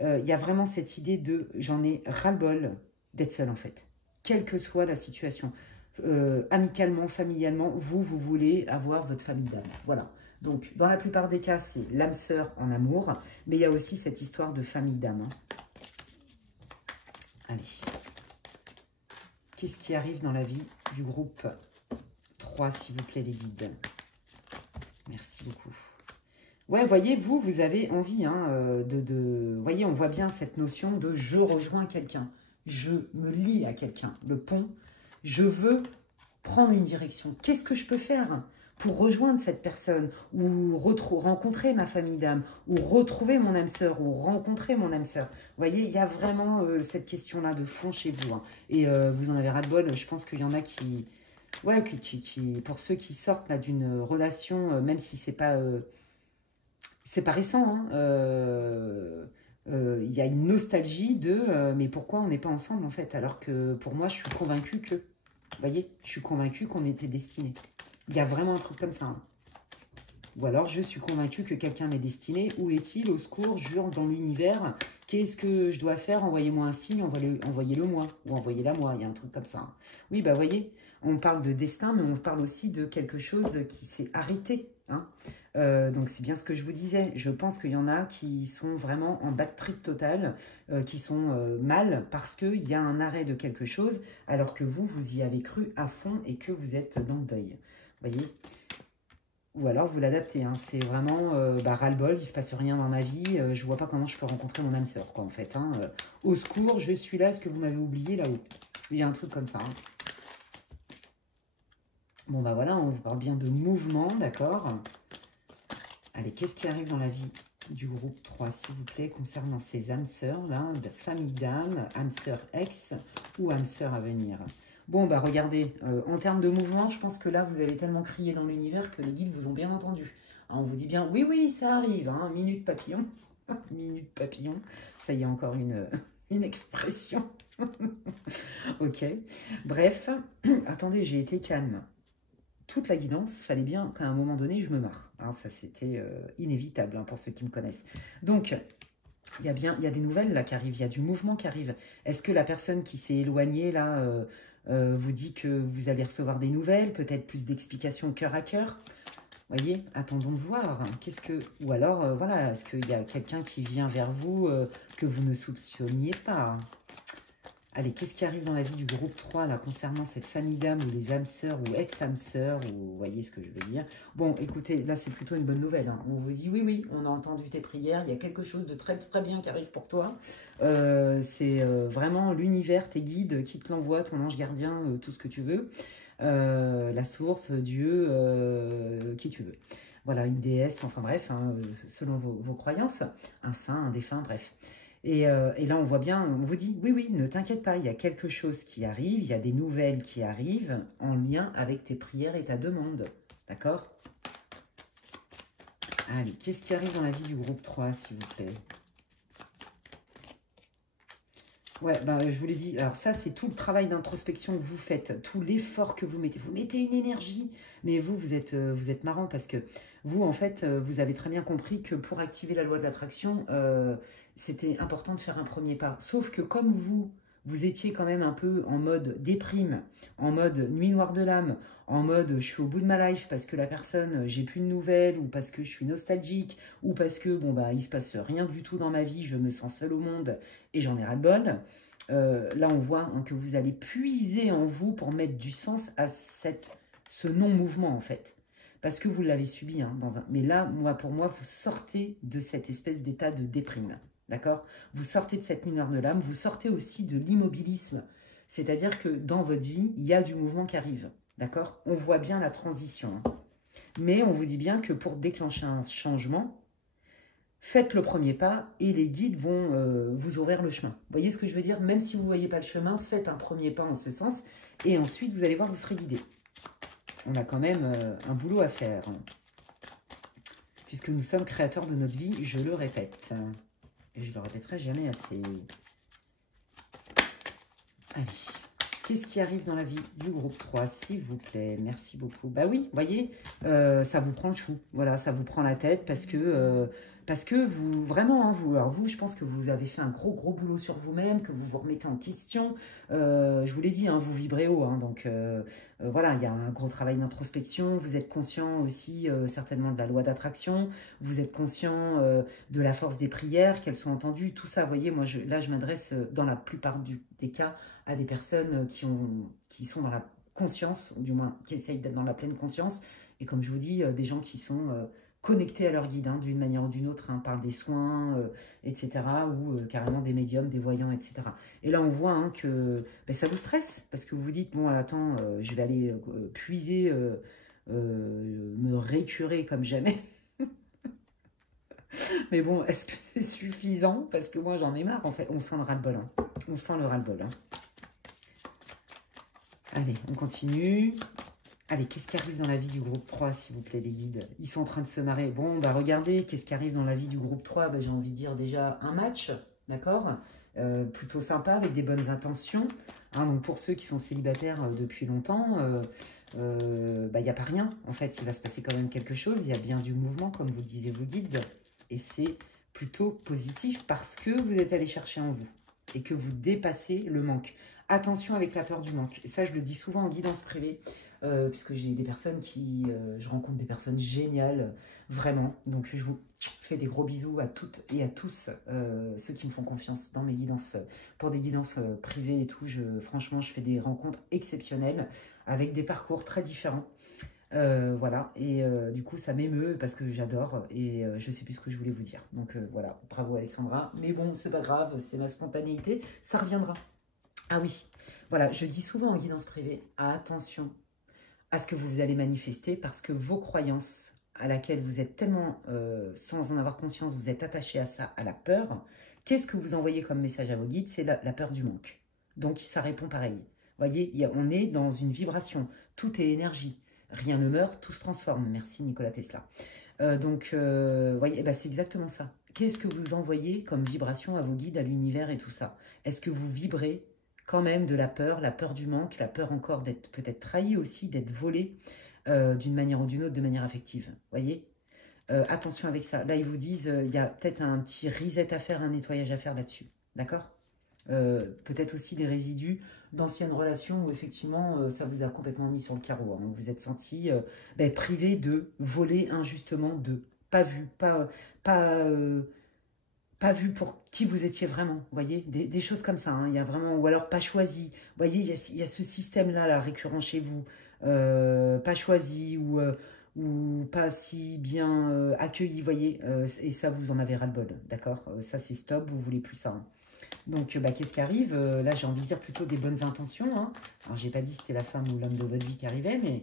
il y a vraiment cette idée de « j'en ai ras-le-bol d'être seule, en fait ». Quelle que soit la situation. Amicalement, familialement, vous voulez avoir votre famille d'âme. Voilà. Donc, dans la plupart des cas, c'est l'âme sœur en amour, mais il y a aussi cette histoire de famille d'âme. Hein. Allez. Qu'est-ce qui arrive dans la vie du groupe 3, s'il vous plaît, les guides? Merci beaucoup. Ouais, voyez, vous avez envie hein, voyez, on voit bien cette notion de « je rejoins quelqu'un ». Je me lie à quelqu'un. Le pont, je veux prendre une direction. Qu'est-ce que je peux faire pour rejoindre cette personne ou rencontrer ma famille d'âme ou retrouver mon âme sœur ou rencontrer mon âme sœur? Vous voyez, il y a vraiment cette question-là de fond chez vous. Hein. Et vous en avez ras-le-bol. Je pense qu'il y en a qui... Ouais, pour ceux qui sortent d'une relation, même si c'est pas récent, hein, il y a une nostalgie de mais pourquoi on n'est pas ensemble en fait, alors que pour moi je suis convaincue que, vous voyez, je suis convaincue qu'on était destinés. Il y a vraiment un truc comme ça. Hein. Ou alors je suis convaincue que quelqu'un m'est destiné. Où est-il? Au secours, jure dans l'univers. Qu'est-ce que je dois faire? Envoyez-moi un signe, envoyez-le moi. Ou envoyez-la moi, il y a un truc comme ça. Hein. Oui, bah voyez, on parle de destin, mais on parle aussi de quelque chose qui s'est arrêté. Hein. Donc c'est bien ce que je vous disais. Je pense qu'il y en a qui sont vraiment en bad trip total, qui sont mal parce qu'il y a un arrêt de quelque chose, alors que vous y avez cru à fond et que vous êtes dans le deuil. Vous voyez? Ou alors vous l'adaptez. Hein. C'est vraiment ras-le-bol, il ne se passe rien dans ma vie, je vois pas comment je peux rencontrer mon âme sœur, quoi, en fait. Hein. Au secours, je suis là, est-ce que vous m'avez oublié là-haut? Il y a un truc comme ça. Hein. Bon, bah voilà, on vous parle bien de mouvement, d'accord? Allez, qu'est-ce qui arrive dans la vie du groupe 3, s'il vous plaît, concernant ces âmes sœurs, là, de famille d'âme, âme sœur ex ou âme sœur à venir? Bon, bah regardez, en termes de mouvement, je pense que là, vous avez tellement crié dans l'univers que les guides vous ont bien entendu. Hein, on vous dit bien, oui, oui, ça arrive, hein, minute papillon. Minute papillon, ça y est, encore une expression. Ok, bref, attendez, j'ai été calme. Toute la guidance, fallait bien qu'à un moment donné, je me marre. Hein, ça, c'était inévitable hein, pour ceux qui me connaissent. Donc, il y a des nouvelles là qui arrivent, il y a du mouvement qui arrive. Est-ce que la personne qui s'est éloignée là vous dit que vous allez recevoir des nouvelles, peut-être plus d'explications cœur à cœur? Voyez, attendons de voir. Ou alors, voilà, est-ce qu'il y a quelqu'un qui vient vers vous que vous ne soupçonniez pas? Allez, qu'est-ce qui arrive dans la vie du groupe 3, là, concernant cette famille d'âmes, ou les âmes sœurs, ou ex-âmes sœurs, ou vous voyez ce que je veux dire? Bon, écoutez, là, c'est plutôt une bonne nouvelle. Hein. On vous dit, oui, oui, on a entendu tes prières, il y a quelque chose de très, très bien qui arrive pour toi. C'est vraiment l'univers, tes guides, qui te l'envoient, ton ange gardien, tout ce que tu veux. La source, Dieu, qui tu veux. Voilà, une déesse, enfin bref, hein, selon vos croyances. Un saint, un défunt, bref. Et là, on voit bien, on vous dit, oui, oui, ne t'inquiète pas, il y a quelque chose qui arrive, il y a des nouvelles qui arrivent en lien avec tes prières et ta demande. D'accord? Allez, qu'est-ce qui arrive dans la vie du groupe 3, s'il vous plaît? Ouais, bah, je vous l'ai dit, alors ça, c'est tout le travail d'introspection que vous faites, tout l'effort que vous mettez. Vous mettez une énergie, mais vous êtes marrant parce que vous, en fait, vous avez très bien compris que pour activer la loi de l'attraction, c'était important de faire un premier pas. Sauf que comme vous étiez quand même un peu en mode déprime, en mode nuit noire de l'âme, en mode je suis au bout de ma life parce que la personne, j'ai plus de nouvelles, ou parce que je suis nostalgique, ou parce que bon bah il se passe rien du tout dans ma vie, je me sens seule au monde et j'en ai ras-le-bol. Là on voit hein, que vous allez puiser en vous pour mettre du sens à ce non-mouvement en fait. Parce que vous l'avez subi. Hein, mais là, pour moi, vous sortez de cette espèce d'état de déprime. D'accord? Vous sortez de cette lumière de l'âme, vous sortez aussi de l'immobilisme. C'est-à-dire que dans votre vie, il y a du mouvement qui arrive. D'accord? On voit bien la transition. Hein. Mais on vous dit bien que pour déclencher un changement, faites le premier pas et les guides vont vous ouvrir le chemin. Vous voyez ce que je veux dire? Même si vous ne voyez pas le chemin, faites un premier pas en ce sens. Et ensuite, vous allez voir, vous serez guidé. On a quand même un boulot à faire. Hein. puisque nous sommes créateurs de notre vie, je le répète. Et je le répéterai jamais assez. Allez, qu'est-ce qui arrive dans la vie du groupe 3, s'il vous plaît? Merci beaucoup. Bah oui, vous voyez, ça vous prend le chou. Voilà, ça vous prend la tête parce que vous, vraiment, hein, alors vous, je pense que vous avez fait un gros boulot sur vous-même, que vous vous remettez en question. Je vous l'ai dit, hein, vous vibrez haut. Hein, donc, voilà, il y a un gros travail d'introspection. Vous êtes conscient aussi, certainement, de la loi d'attraction. Vous êtes conscient de la force des prières, qu'elles sont entendues. Tout ça, vous voyez, moi, là, je m'adresse dans la plupart des cas à des personnes qui sont dans la conscience, ou du moins qui essayent d'être dans la pleine conscience. Et comme je vous dis, des gens qui sont connectés à leur guide, hein, d'une manière ou d'une autre, hein, par des soins, etc. Ou carrément des médiums, des voyants, etc. Et là, on voit hein, que ben, ça vous stresse, parce que vous vous dites, bon, attends, je vais aller puiser, me récurer comme jamais. Mais bon, est-ce que c'est suffisant? Parce que moi, j'en ai marre, en fait. On sent le ras-le-bol. Hein. On sent le ras-le-bol. Hein. Allez, on continue. Allez, qu'est-ce qui arrive dans la vie du groupe 3, s'il vous plaît, les guides? Ils sont en train de se marrer. Bon, bah regardez, qu'est-ce qui arrive dans la vie du groupe 3? Bah, j'ai envie de dire déjà un match, d'accord? Plutôt sympa, avec des bonnes intentions. Hein, donc pour ceux qui sont célibataires depuis longtemps, bah, il n'y a pas rien. En fait, il va se passer quand même quelque chose. Il y a bien du mouvement, comme vous le disiez, vos guides. Et c'est plutôt positif parce que vous êtes allé chercher en vous et que vous dépassez le manque. Attention avec la peur du manque. Et ça, je le dis souvent en guidance privée, puisque j'ai des personnes je rencontre des personnes géniales, vraiment. Donc, je vous fais des gros bisous à toutes et à tous ceux qui me font confiance dans mes guidances, pour des guidances privées et tout. Franchement, je fais des rencontres exceptionnelles avec des parcours très différents. Voilà, et du coup ça m'émeut parce que j'adore et je sais plus ce que je voulais vous dire. Donc voilà, bravo Alexandra. Mais bon, c'est pas grave, c'est ma spontanéité, ça reviendra. Ah oui, voilà, je dis souvent en guidance privée, attention à ce que vous allez manifester parce que vos croyances à laquelle vous êtes tellement, sans en avoir conscience, vous êtes attaché à ça, à la peur. Qu'est-ce que vous envoyez comme message à vos guides? C'est la peur du manque. Donc ça répond pareil. Vous voyez, on est dans une vibration, tout est énergie. Rien ne meurt, tout se transforme. Merci Nikola Tesla. Voyez, bah, c'est exactement ça. Qu'est-ce que vous envoyez comme vibration à vos guides, à l'univers et tout ça? Est-ce que vous vibrez quand même de la peur du manque, la peur encore d'être peut-être trahi aussi, d'être volé d'une manière ou d'une autre, de manière affective? Voyez, attention avec ça. Là, ils vous disent, il y a peut-être un petit reset à faire, un nettoyage à faire là-dessus. D'accord? Peut-être aussi des résidus d'anciennes relations où effectivement ça vous a complètement mis sur le carreau. Hein. Vous vous êtes senti privé de, volé injustement de, pas vu, pas vu pour qui vous étiez vraiment. Vous voyez, des choses comme ça. Hein. Il y a vraiment, ou alors pas choisi. Vous voyez, il y a ce système-là là, récurrent chez vous, pas choisi ou pas si bien accueilli, vous voyez, et ça vous en avez ras-le-bol, d'accord? Ça c'est stop, vous voulez plus ça. Hein. Donc, bah, qu'est-ce qui arrive? Là, j'ai envie de dire plutôt des bonnes intentions. Hein. Alors, j'ai pas dit si c'était la femme ou l'homme de votre vie qui arrivait, mais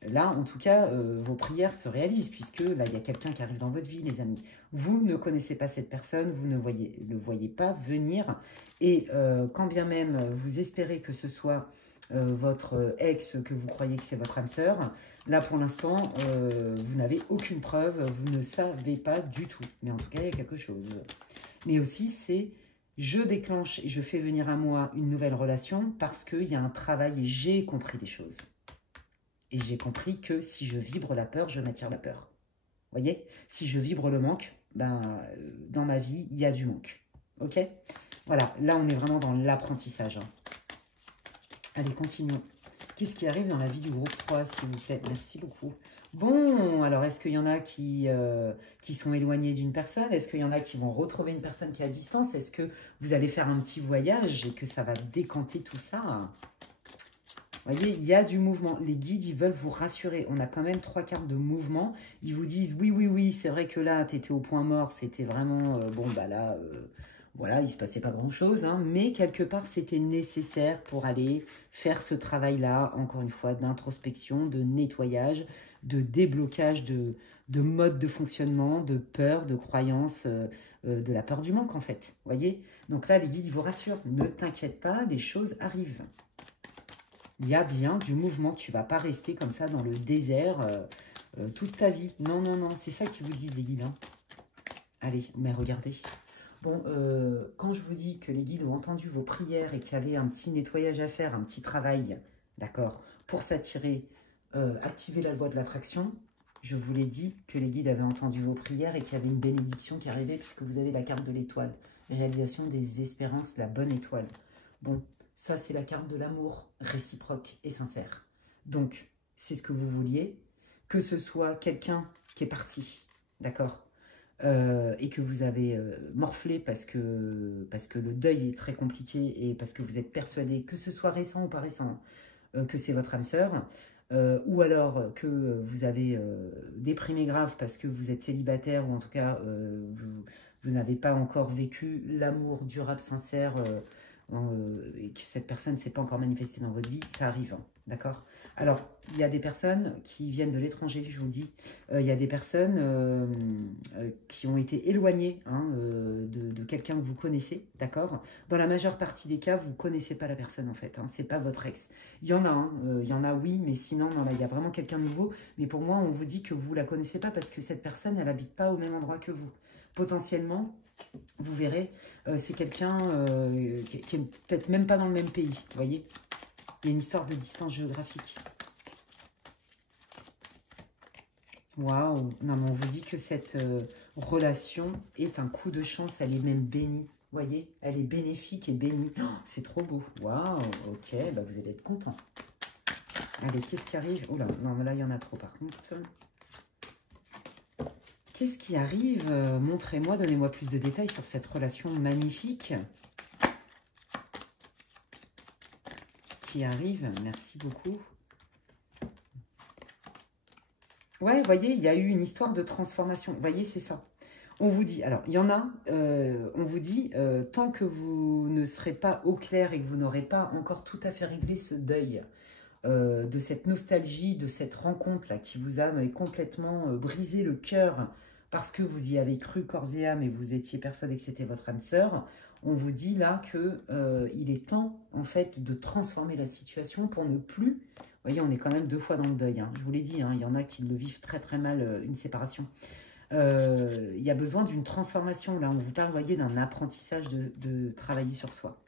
là, en tout cas, vos prières se réalisent, puisque là, il y a quelqu'un qui arrive dans votre vie, les amis. Vous ne connaissez pas cette personne, vous ne le voyez pas venir. Et quand bien même vous espérez que ce soit votre ex, que vous croyez que c'est votre âme sœur, là, pour l'instant, vous n'avez aucune preuve, vous ne savez pas du tout. Mais en tout cas, il y a quelque chose. Mais aussi, c'est... Je déclenche et je fais venir à moi une nouvelle relation parce qu'il y a un travail et j'ai compris des choses. Et j'ai compris que si je vibre la peur, je m'attire la peur. Vous voyez? Si je vibre le manque, ben, dans ma vie, il y a du manque. Ok? Voilà, là on est vraiment dans l'apprentissage. Hein. Allez, continuons. Qu'est-ce qui arrive dans la vie du groupe 3, s'il vous plaît? Merci beaucoup. Bon, alors est-ce qu'il y en a qui sont éloignés d'une personne? Est-ce qu'il y en a qui vont retrouver une personne qui est à distance? Est-ce que vous allez faire un petit voyage et que ça va décanter tout ça? Vous voyez, il y a du mouvement. Les guides, ils veulent vous rassurer. On a quand même 3 cartes de mouvement. Ils vous disent, oui, c'est vrai que là, tu étais au point mort. C'était vraiment, bon, bah là... Voilà, il ne se passait pas grand-chose, hein, mais quelque part, c'était nécessaire pour aller faire ce travail-là, encore une fois, d'introspection, de nettoyage, de déblocage de mode de fonctionnement, de peur, de croyance, de la peur du manque, en fait. Vous voyez? Donc là, les guides, ils vous rassurent. Ne t'inquiète pas, les choses arrivent. Il y a bien du mouvement. Tu ne vas pas rester comme ça dans le désert. toute ta vie. Non, non, non, c'est ça qu'ils vous disent les guides. Hein. Allez, mais regardez. Bon, quand je vous dis que les guides ont entendu vos prières et qu'il y avait un petit nettoyage à faire, un petit travail, d'accord, pour s'attirer, activer la loi de l'attraction, je vous l'ai dit que les guides avaient entendu vos prières et qu'il y avait une bénédiction qui arrivait puisque vous avez la carte de l'étoile. Réalisation des espérances, la bonne étoile. Bon, ça c'est la carte de l'amour réciproque et sincère. Donc, c'est ce que vous vouliez, que ce soit quelqu'un qui est parti, d'accord, et que vous avez morflé parce que le deuil est très compliqué et parce que vous êtes persuadé, que ce soit récent ou pas récent, que c'est votre âme sœur, ou alors que vous avez déprimé grave parce que vous êtes célibataire ou en tout cas vous n'avez pas encore vécu l'amour durable, sincère, et que cette personne ne s'est pas encore manifestée dans votre vie, ça arrive, hein, d'accord? Alors, il y a des personnes qui viennent de l'étranger, je vous dis. Il y a des personnes qui ont été éloignées hein, de quelqu'un que vous connaissez, d'accord? Dans la majeure partie des cas, vous ne connaissez pas la personne, en fait. Hein, c'est pas votre ex. Il y en a, hein, il y en a, oui, mais sinon, non, là, il y a vraiment quelqu'un de nouveau. Mais pour moi, on vous dit que vous ne la connaissez pas parce que cette personne, elle n'habite pas au même endroit que vous. Potentiellement, vous verrez, c'est quelqu'un qui est peut-être même pas dans le même pays, vous voyez? Il y a une histoire de distance géographique. Waouh! Non, mais on vous dit que cette relation est un coup de chance, elle est même bénie. Vous voyez? Elle est bénéfique et bénie. Oh, c'est trop beau. Waouh! Ok, bah vous allez être content. Allez, qu'est-ce qui arrive? Oh là, non, mais là, il y en a trop par contre. Qu'est-ce qui arrive? Montrez-moi, donnez-moi plus de détails sur cette relation magnifique qui arrive. Merci beaucoup. Ouais, vous voyez, il y a eu une histoire de transformation. Vous voyez, c'est ça. On vous dit, alors, il y en a, on vous dit, tant que vous ne serez pas au clair et que vous n'aurez pas encore tout à fait réglé ce deuil, de cette nostalgie, de cette rencontre-là qui vous a complètement brisé le cœur parce que vous y avez cru corps et âme et vous étiez persuadé que c'était votre âme sœur, on vous dit là que il est temps en fait de transformer la situation pour ne plus, vous voyez on est quand même 2 fois dans le deuil, hein. Je vous l'ai dit, hein, il y en a qui le vivent très très mal une séparation. Il y a besoin d'une transformation, là on vous parle, vous voyez, d'un apprentissage de travailler sur soi.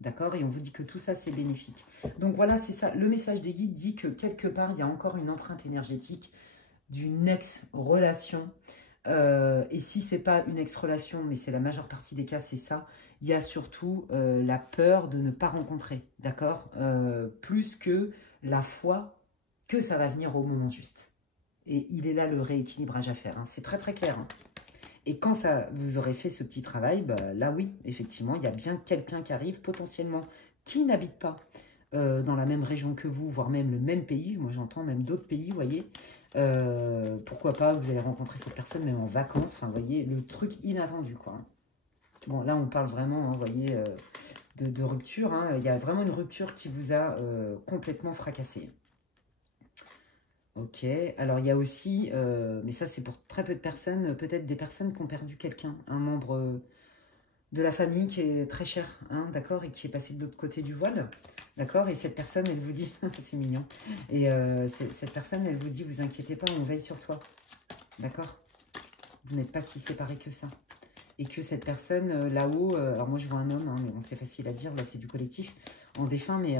D'accord? Et on vous dit que tout ça, c'est bénéfique. Donc voilà, c'est ça. Le message des guides dit que quelque part, il y a encore une empreinte énergétique d'une ex-relation. Et si ce n'est pas une ex-relation, mais c'est la majeure partie des cas, c'est ça. Il y a surtout la peur de ne pas rencontrer. D'accord? Plus que la foi que ça va venir au moment juste. Et il est là le rééquilibrage à faire. Hein. C'est très très clair. Hein. Et quand ça, vous aurez fait ce petit travail, bah, là oui, effectivement, il y a bien quelqu'un qui arrive potentiellement qui n'habite pas dans la même région que vous, voire même le même pays. Moi, j'entends même d'autres pays, vous voyez. Pourquoi pas, vous allez rencontrer cette personne même en vacances. Enfin, vous voyez, le truc inattendu, quoi. Bon, là, on parle vraiment, hein, vous voyez, de rupture. Hein. Il y a vraiment une rupture qui vous a complètement fracassé. Ok, alors il y a aussi, mais ça c'est pour très peu de personnes, peut-être des personnes qui ont perdu quelqu'un, un membre de la famille qui est très cher, hein, d'accord, et qui est passé de l'autre côté du voile, d'accord, et cette personne, elle vous dit, c'est mignon, et cette personne, elle vous dit, vous inquiétez pas, on veille sur toi, d'accord, vous n'êtes pas si séparés que ça, et que cette personne, là-haut, alors moi je vois un homme, hein, mais bon, c'est facile à dire, là c'est du collectif, en défunt, mais...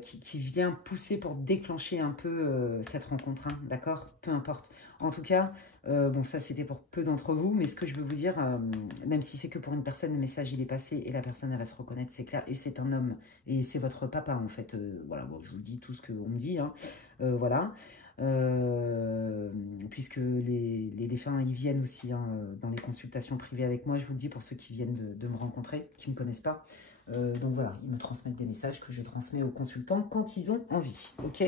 qui vient pousser pour déclencher un peu cette rencontre, hein, d'accord? Peu importe. En tout cas, bon, ça c'était pour peu d'entre vous, mais ce que je veux vous dire, même si c'est que pour une personne, le message il est passé et la personne elle va se reconnaître, c'est clair, et c'est un homme, et c'est votre papa en fait. Voilà, bon, je vous dis tout ce qu'on me dit, hein, voilà. Puisque les défunts ils viennent aussi hein, dans les consultations privées avec moi, je vous le dis pour ceux qui viennent de me rencontrer, qui ne me connaissent pas. Donc voilà, ils me transmettent des messages que je transmets aux consultants quand ils ont envie, ok?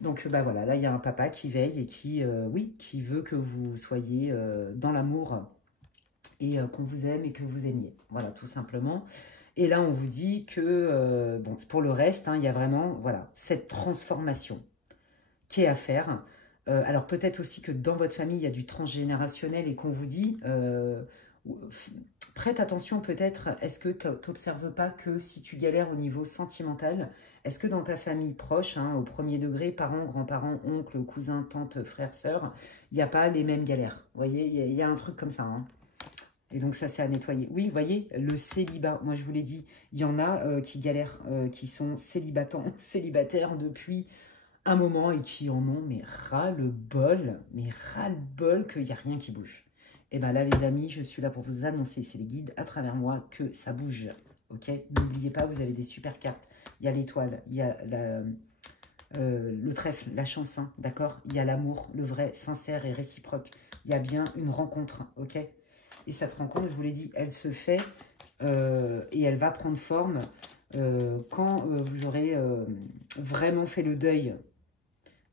Donc bah voilà, là il y a un papa qui veille et qui, oui, qui veut que vous soyez dans l'amour et qu'on vous aime et que vous aimiez, voilà, tout simplement. Et là on vous dit que, bon, pour le reste, hein, il y a vraiment, voilà, cette transformation qui est à faire. Alors peut-être aussi que dans votre famille, il y a du transgénérationnel et qu'on vous dit... Prête attention peut-être, est-ce que tu n'observes pas que si tu galères au niveau sentimental, est-ce que dans ta famille proche, hein, au premier degré, parents, grands-parents, oncles, cousins, tantes, frères, sœurs, il n'y a pas les mêmes galères? Vous voyez, il y a un truc comme ça. Hein. Et donc ça, c'est à nettoyer. Oui, vous voyez, le célibat, moi je vous l'ai dit, il y en a qui galèrent, qui sont célibataires depuis un moment et qui en ont, mais ras-le-bol qu'il n'y a rien qui bouge. Et bien là, les amis, je suis là pour vous annoncer, c'est les guides à travers moi, que ça bouge. Ok, n'oubliez pas, vous avez des super cartes. Il y a l'étoile, il y a le trèfle, la chance, hein, d'accord? Il y a l'amour, le vrai, sincère et réciproque. Il y a bien une rencontre, ok? Et cette rencontre, je vous l'ai dit, elle se fait et elle va prendre forme quand vous aurez vraiment fait le deuil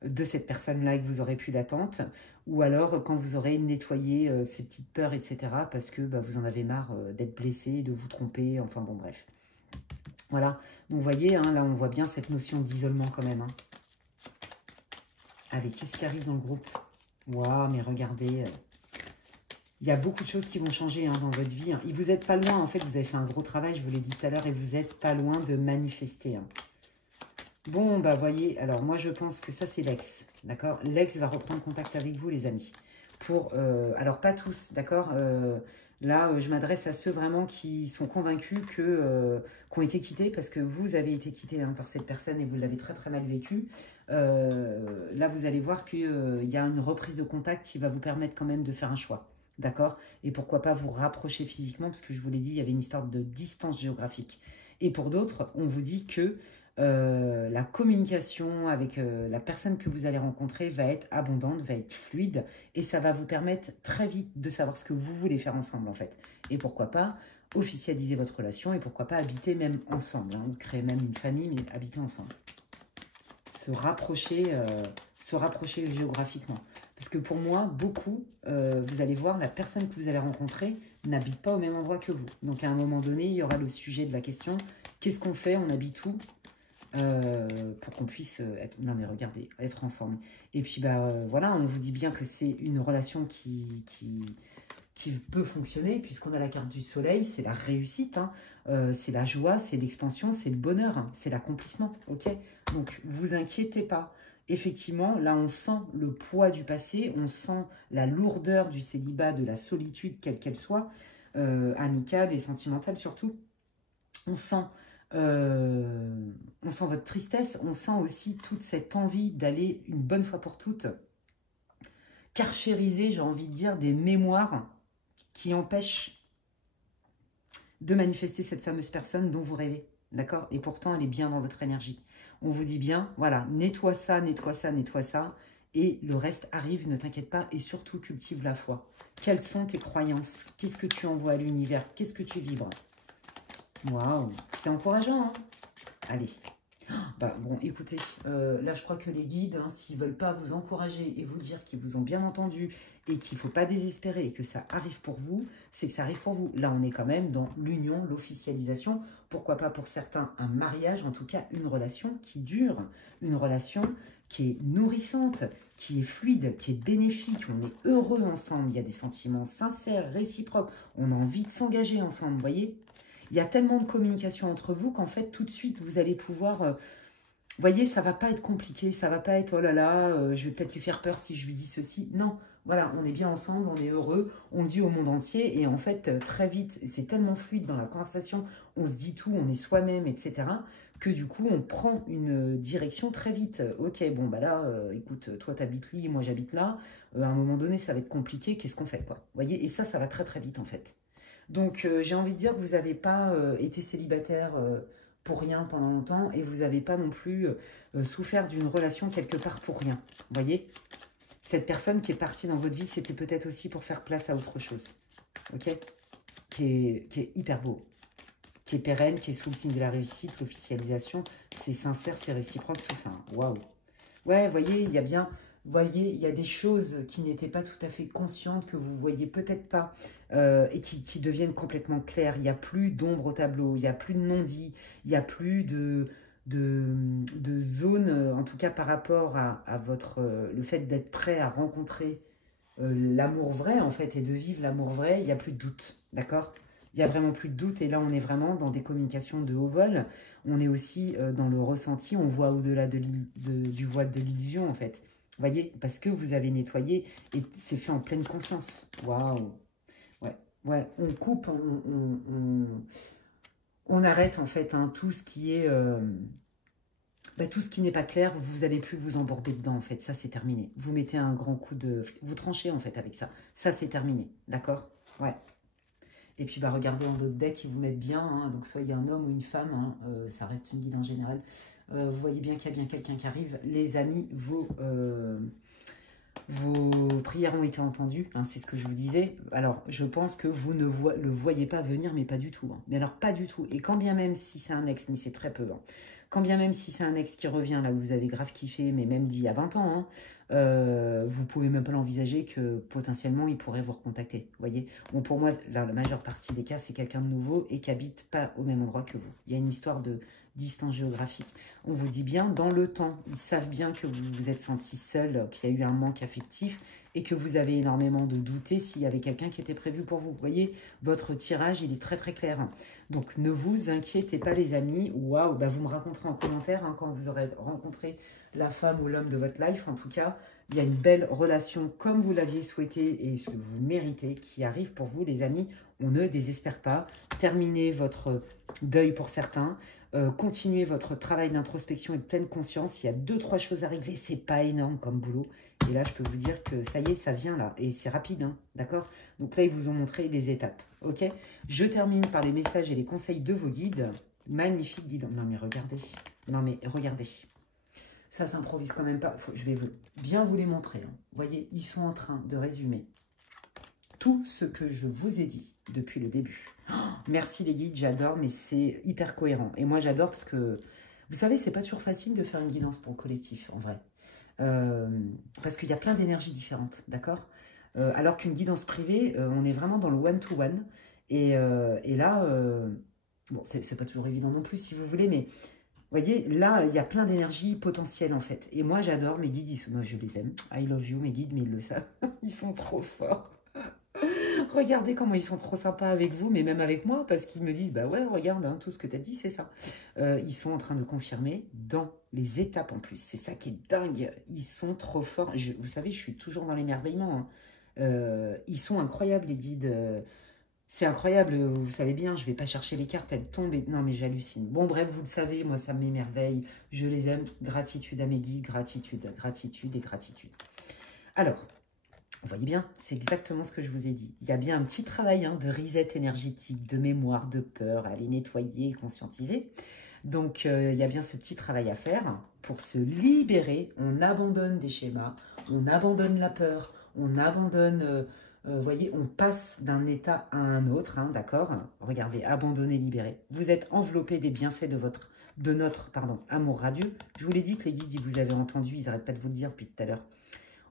de cette personne-là et que vous aurez plus d'attente, ou alors quand vous aurez nettoyé ces petites peurs, etc., parce que bah, vous en avez marre d'être blessé, de vous tromper, enfin bon, bref. Voilà, donc vous voyez, hein, là on voit bien cette notion d'isolement quand même. Hein. Allez, qu'est-ce qui arrive dans le groupe? Waouh, mais regardez, il y a beaucoup de choses qui vont changer hein, dans votre vie. Hein. Et vous n'êtes pas loin, en fait, vous avez fait un gros travail, je vous l'ai dit tout à l'heure, et vous n'êtes pas loin de manifester. Hein. Bon, bah voyez, alors moi je pense que ça c'est l'ex, d'accord? L'ex va reprendre contact avec vous les amis. Alors pas tous, d'accord? Là, je m'adresse à ceux vraiment qui sont convaincus qu'on été quittés, parce que vous avez été quitté hein, par cette personne et vous l'avez très très mal vécu. Là, vous allez voir qu'il y a une reprise de contact qui va vous permettre quand même de faire un choix, d'accord? Et pourquoi pas vous rapprocher physiquement, parce que je vous l'ai dit, il y avait une histoire de distance géographique. Et pour d'autres, on vous dit que la communication avec la personne que vous allez rencontrer va être abondante, va être fluide et ça va vous permettre très vite de savoir ce que vous voulez faire ensemble en fait. Et pourquoi pas officialiser votre relation et pourquoi pas habiter même ensemble, hein, créer même une famille mais habiter ensemble. Se rapprocher géographiquement. Parce que pour moi, beaucoup, vous allez voir, la personne que vous allez rencontrer n'habite pas au même endroit que vous. Donc à un moment donné, il y aura le sujet de la question, qu'est-ce qu'on fait, on habite où pour qu'on puisse être, non mais regardez, être ensemble. Et puis bah voilà, on vous dit bien que c'est une relation qui peut fonctionner puisqu'on a la carte du soleil, c'est la réussite, hein, c'est la joie, c'est l'expansion, c'est le bonheur, hein, c'est l'accomplissement, ok? Donc vous inquiétez pas. Effectivement, là on sent le poids du passé, on sent la lourdeur du célibat, de la solitude, quelle qu'elle soit, amicale et sentimentale surtout. On sent votre tristesse, on sent aussi toute cette envie d'aller une bonne fois pour toutes carchériser, j'ai envie de dire, des mémoires qui empêchent de manifester cette fameuse personne dont vous rêvez, d'accord? Et pourtant, elle est bien dans votre énergie. On vous dit bien, voilà, nettoie ça, nettoie ça, nettoie ça, et le reste arrive, ne t'inquiète pas, et surtout cultive la foi. Quelles sont tes croyances? Qu'est-ce que tu envoies à l'univers? Qu'est-ce que tu vibres? Waouh, c'est encourageant, hein? Allez. Bah, bon, écoutez, là, je crois que les guides, hein, s'ils ne veulent pas vous encourager et vous dire qu'ils vous ont bien entendu et qu'il ne faut pas désespérer et que ça arrive pour vous, c'est que ça arrive pour vous. Là, on est quand même dans l'union, l'officialisation. Pourquoi pas pour certains un mariage, en tout cas une relation qui dure, une relation qui est nourrissante, qui est fluide, qui est bénéfique. On est heureux ensemble, il y a des sentiments sincères, réciproques. On a envie de s'engager ensemble, vous voyez ? Il y a tellement de communication entre vous qu'en fait, tout de suite, vous allez pouvoir... vous voyez, ça ne va pas être compliqué, ça ne va pas être « oh là là, je vais peut-être lui faire peur si je lui dis ceci ». Non, voilà, on est bien ensemble, on est heureux, on le dit au monde entier. Et en fait, très vite, c'est tellement fluide dans la conversation, on se dit tout, on est soi-même, etc. que du coup, on prend une direction très vite. Ok, bon, bah là, écoute, toi, t'habites là, moi, j'habite là. À un moment donné, ça va être compliqué, qu'est-ce qu'on fait, quoi? Vous voyez, et ça va très, très vite, en fait. Donc, j'ai envie de dire que vous n'avez pas été célibataire pour rien pendant longtemps et vous n'avez pas non plus souffert d'une relation quelque part pour rien. Vous voyez? Cette personne qui est partie dans votre vie, c'était peut-être aussi pour faire place à autre chose. Ok? Qui est hyper beau, qui est pérenne, qui est sous le signe de la réussite, l'officialisation. C'est sincère, c'est réciproque, tout ça. Waouh! Ouais, vous voyez, il y a bien... Vous voyez, il y a des choses qui n'étaient pas tout à fait conscientes, que vous ne voyez peut-être pas, et qui deviennent complètement claires. Il n'y a plus d'ombre au tableau, il n'y a plus de non-dit, il n'y a plus de zone, en tout cas par rapport à votre, le fait d'être prêt à rencontrer l'amour vrai, en fait, et de vivre l'amour vrai, il n'y a plus de doute, d'accord? Il n'y a vraiment plus de doute, et là, on est vraiment dans des communications de haut vol. On est aussi dans le ressenti, on voit au-delà du voile de l'illusion, en fait. Vous voyez? Parce que vous avez nettoyé, et c'est fait en pleine conscience. Waouh! Ouais, ouais, on coupe, on arrête, en fait, hein, tout ce qui est... tout ce qui n'est pas clair, vous n'allez plus vous embourber dedans, en fait. Ça, c'est terminé. Vous mettez un grand coup de... Vous tranchez, en fait, avec ça. Ça, c'est terminé. D'accord? Ouais. Et puis, regardez en d'autres decks qui vous mettent bien. Hein, donc, soyez un homme ou une femme. Hein, ça reste une guide en général. Vous voyez bien qu'il y a bien quelqu'un qui arrive. Les amis, vos prières ont été entendues, hein, c'est ce que je vous disais. Alors, je pense que vous ne le voyez pas venir, mais pas du tout. Hein. Mais alors, pas du tout. Et quand bien même si c'est un ex, mais c'est très peu, hein, quand bien même si c'est un ex qui revient, là où vous avez grave kiffé, mais même d'il y a 20 ans, hein, vous pouvez même pas l'envisager que potentiellement il pourrait vous recontacter. Vous voyez, bon, pour moi, la majeure partie des cas, c'est quelqu'un de nouveau et qui habite pas au même endroit que vous. Il y a une histoire de distance géographique. On vous dit bien, dans le temps, ils savent bien que vous vous êtes senti seul, qu'il y a eu un manque affectif et que vous avez énormément de douter s'il y avait quelqu'un qui était prévu pour vous. Vous voyez, votre tirage, il est très très clair. Donc, ne vous inquiétez pas, les amis. Waouh, vous me raconterez en commentaire hein, quand vous aurez rencontré la femme ou l'homme de votre life. En tout cas, il y a une belle relation comme vous l'aviez souhaité et ce que vous méritez qui arrive pour vous, les amis. On ne désespère pas. Terminez votre deuil pour certains. Continuez votre travail d'introspection et de pleine conscience. Il y a 2-3 choses à régler. C'est pas énorme comme boulot. Et là, je peux vous dire que ça y est, ça vient là. Et c'est rapide, hein, d'accord? Donc là, ils vous ont montré les étapes, ok? Je termine par les messages et les conseils de vos guides. Magnifique guide. Non, mais regardez. Non, mais regardez. Ça s'improvise quand même pas. Je vais bien vous les montrer. Hein. Vous voyez, ils sont en train de résumer tout ce que je vous ai dit depuis le début. Oh, merci les guides, j'adore, mais c'est hyper cohérent. Et moi, j'adore parce que, vous savez, c'est pas toujours facile de faire une guidance pour le collectif, en vrai. Parce qu'il y a plein d'énergies différentes, d'accord? Alors qu'une guidance privée, on est vraiment dans le one-to-one. Et là, bon, c'est pas toujours évident non plus, si vous voulez, mais vous voyez, là, il y a plein d'énergies potentielles, en fait. Et moi, j'adore mes guides, moi, je les aime. I love you, mes guides, mais ils le savent. Ils sont trop forts. Regardez comment ils sont trop sympas avec vous, mais même avec moi, parce qu'ils me disent, bah ouais, regarde, hein, tout ce que tu as dit, c'est ça. Ils sont en train de confirmer dans les étapes en plus. C'est ça qui est dingue. Ils sont trop forts. Vous savez, je suis toujours dans l'émerveillement. Hein. Ils sont incroyables, les guides. C'est incroyable, vous savez bien, je ne vais pas chercher les cartes, elles tombent. Non, mais j'hallucine. Bon, bref, vous le savez, moi, ça m'émerveille. Je les aime. Gratitude à mes guides, gratitude, gratitude et gratitude. Alors, vous voyez bien, c'est exactement ce que je vous ai dit. Il y a bien un petit travail hein, de reset énergétique, de mémoire, de peur, à aller nettoyer, conscientiser. Donc, il y a bien ce petit travail à faire pour se libérer. On abandonne des schémas, on abandonne la peur, on abandonne... vous voyez, on passe d'un état à un autre, hein, d'accord? Regardez, abandonner, libérer. Vous êtes enveloppé des bienfaits de notre amour radieux. Je vous l'ai dit que les guides, vous avez entendu, ils n'arrêtent pas de vous le dire depuis tout à l'heure.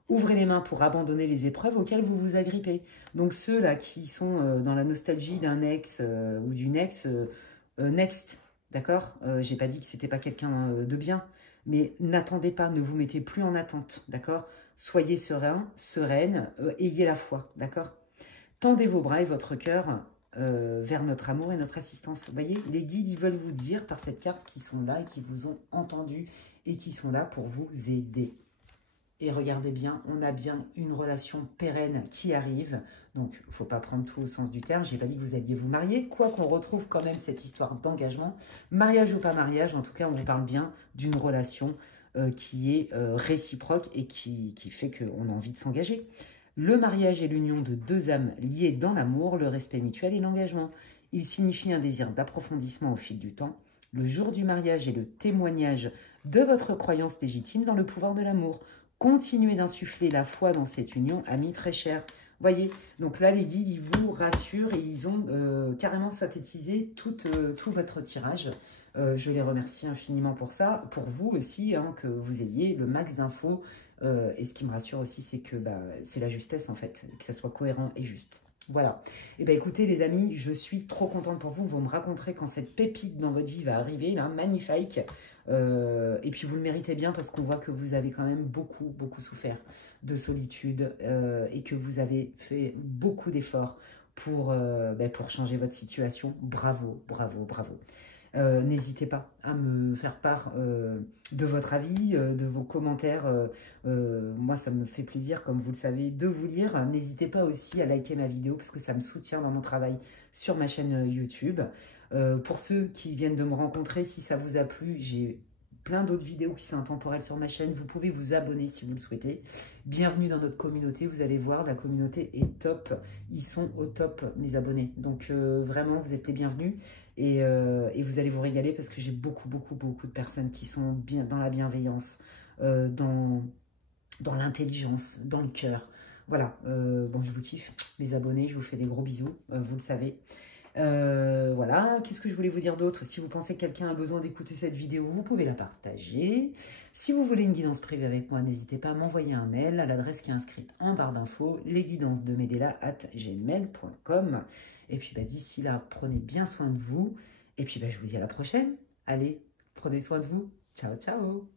Ouvrez les mains pour abandonner les épreuves auxquelles vous vous agrippez. Donc ceux-là qui sont dans la nostalgie d'un ex ou d'une ex, next, d'accord? J'ai pas dit que c'était pas quelqu'un de bien, mais n'attendez pas, ne vous mettez plus en attente, d'accord? Soyez serein, sereine, ayez la foi, d'accord? Tendez vos bras et votre cœur vers notre amour et notre assistance. Vous voyez, les guides, ils veulent vous dire par cette carte qu'ils sont là et qui vous ont entendu et qui sont là pour vous aider. Et regardez bien, on a bien une relation pérenne qui arrive. Donc, il ne faut pas prendre tout au sens du terme. Je n'ai pas dit que vous alliez vous marier. Quoi qu'on retrouve quand même cette histoire d'engagement. Mariage ou pas mariage, en tout cas, on vous parle bien d'une relation qui est réciproque et qui fait qu'on a envie de s'engager. Le mariage est l'union de deux âmes liées dans l'amour, le respect mutuel et l'engagement. Il signifie un désir d'approfondissement au fil du temps. Le jour du mariage est le témoignage de votre croyance légitime dans le pouvoir de l'amour. Continuez d'insuffler la foi dans cette union, amis très chers. Voyez, donc là, les guides, ils vous rassurent et ils ont carrément synthétisé tout votre tirage. Je les remercie infiniment pour ça. Pour vous aussi, hein, que vous ayez le max d'infos. Et ce qui me rassure aussi, c'est que c'est la justesse, en fait, que ça soit cohérent et juste. Voilà. Et bien écoutez les amis, je suis trop contente pour vous. Vous me raconterez quand cette pépite dans votre vie va arriver, là, magnifique. Et puis vous le méritez bien parce qu'on voit que vous avez quand même beaucoup, beaucoup souffert de solitude et que vous avez fait beaucoup d'efforts pour changer votre situation. Bravo, bravo, bravo. N'hésitez pas à me faire part de votre avis, de vos commentaires. Moi, ça me fait plaisir, comme vous le savez, de vous lire. N'hésitez pas aussi à liker ma vidéo parce que ça me soutient dans mon travail sur ma chaîne YouTube. Pour ceux qui viennent de me rencontrer, si ça vous a plu, j'ai plein d'autres vidéos qui sont intemporelles sur ma chaîne. Vous pouvez vous abonner si vous le souhaitez. Bienvenue dans notre communauté. Vous allez voir, la communauté est top. Ils sont au top, mes abonnés. Donc, vraiment, vous êtes les bienvenus. Et vous allez vous régaler parce que j'ai beaucoup, beaucoup, beaucoup de personnes qui sont bien dans la bienveillance, dans l'intelligence, dans le cœur. Voilà, bon, je vous kiffe, mes abonnés, je vous fais des gros bisous, vous le savez. Voilà, qu'est-ce que je voulais vous dire d'autre? Si vous pensez que quelqu'un a besoin d'écouter cette vidéo, vous pouvez la partager. Si vous voulez une guidance privée avec moi, n'hésitez pas à m'envoyer un mail à l'adresse qui est inscrite en barre d'infos, lesguidancesdemedela@gmail.com. Et puis d'ici là, prenez bien soin de vous. Et puis je vous dis à la prochaine. Allez, prenez soin de vous. Ciao, ciao.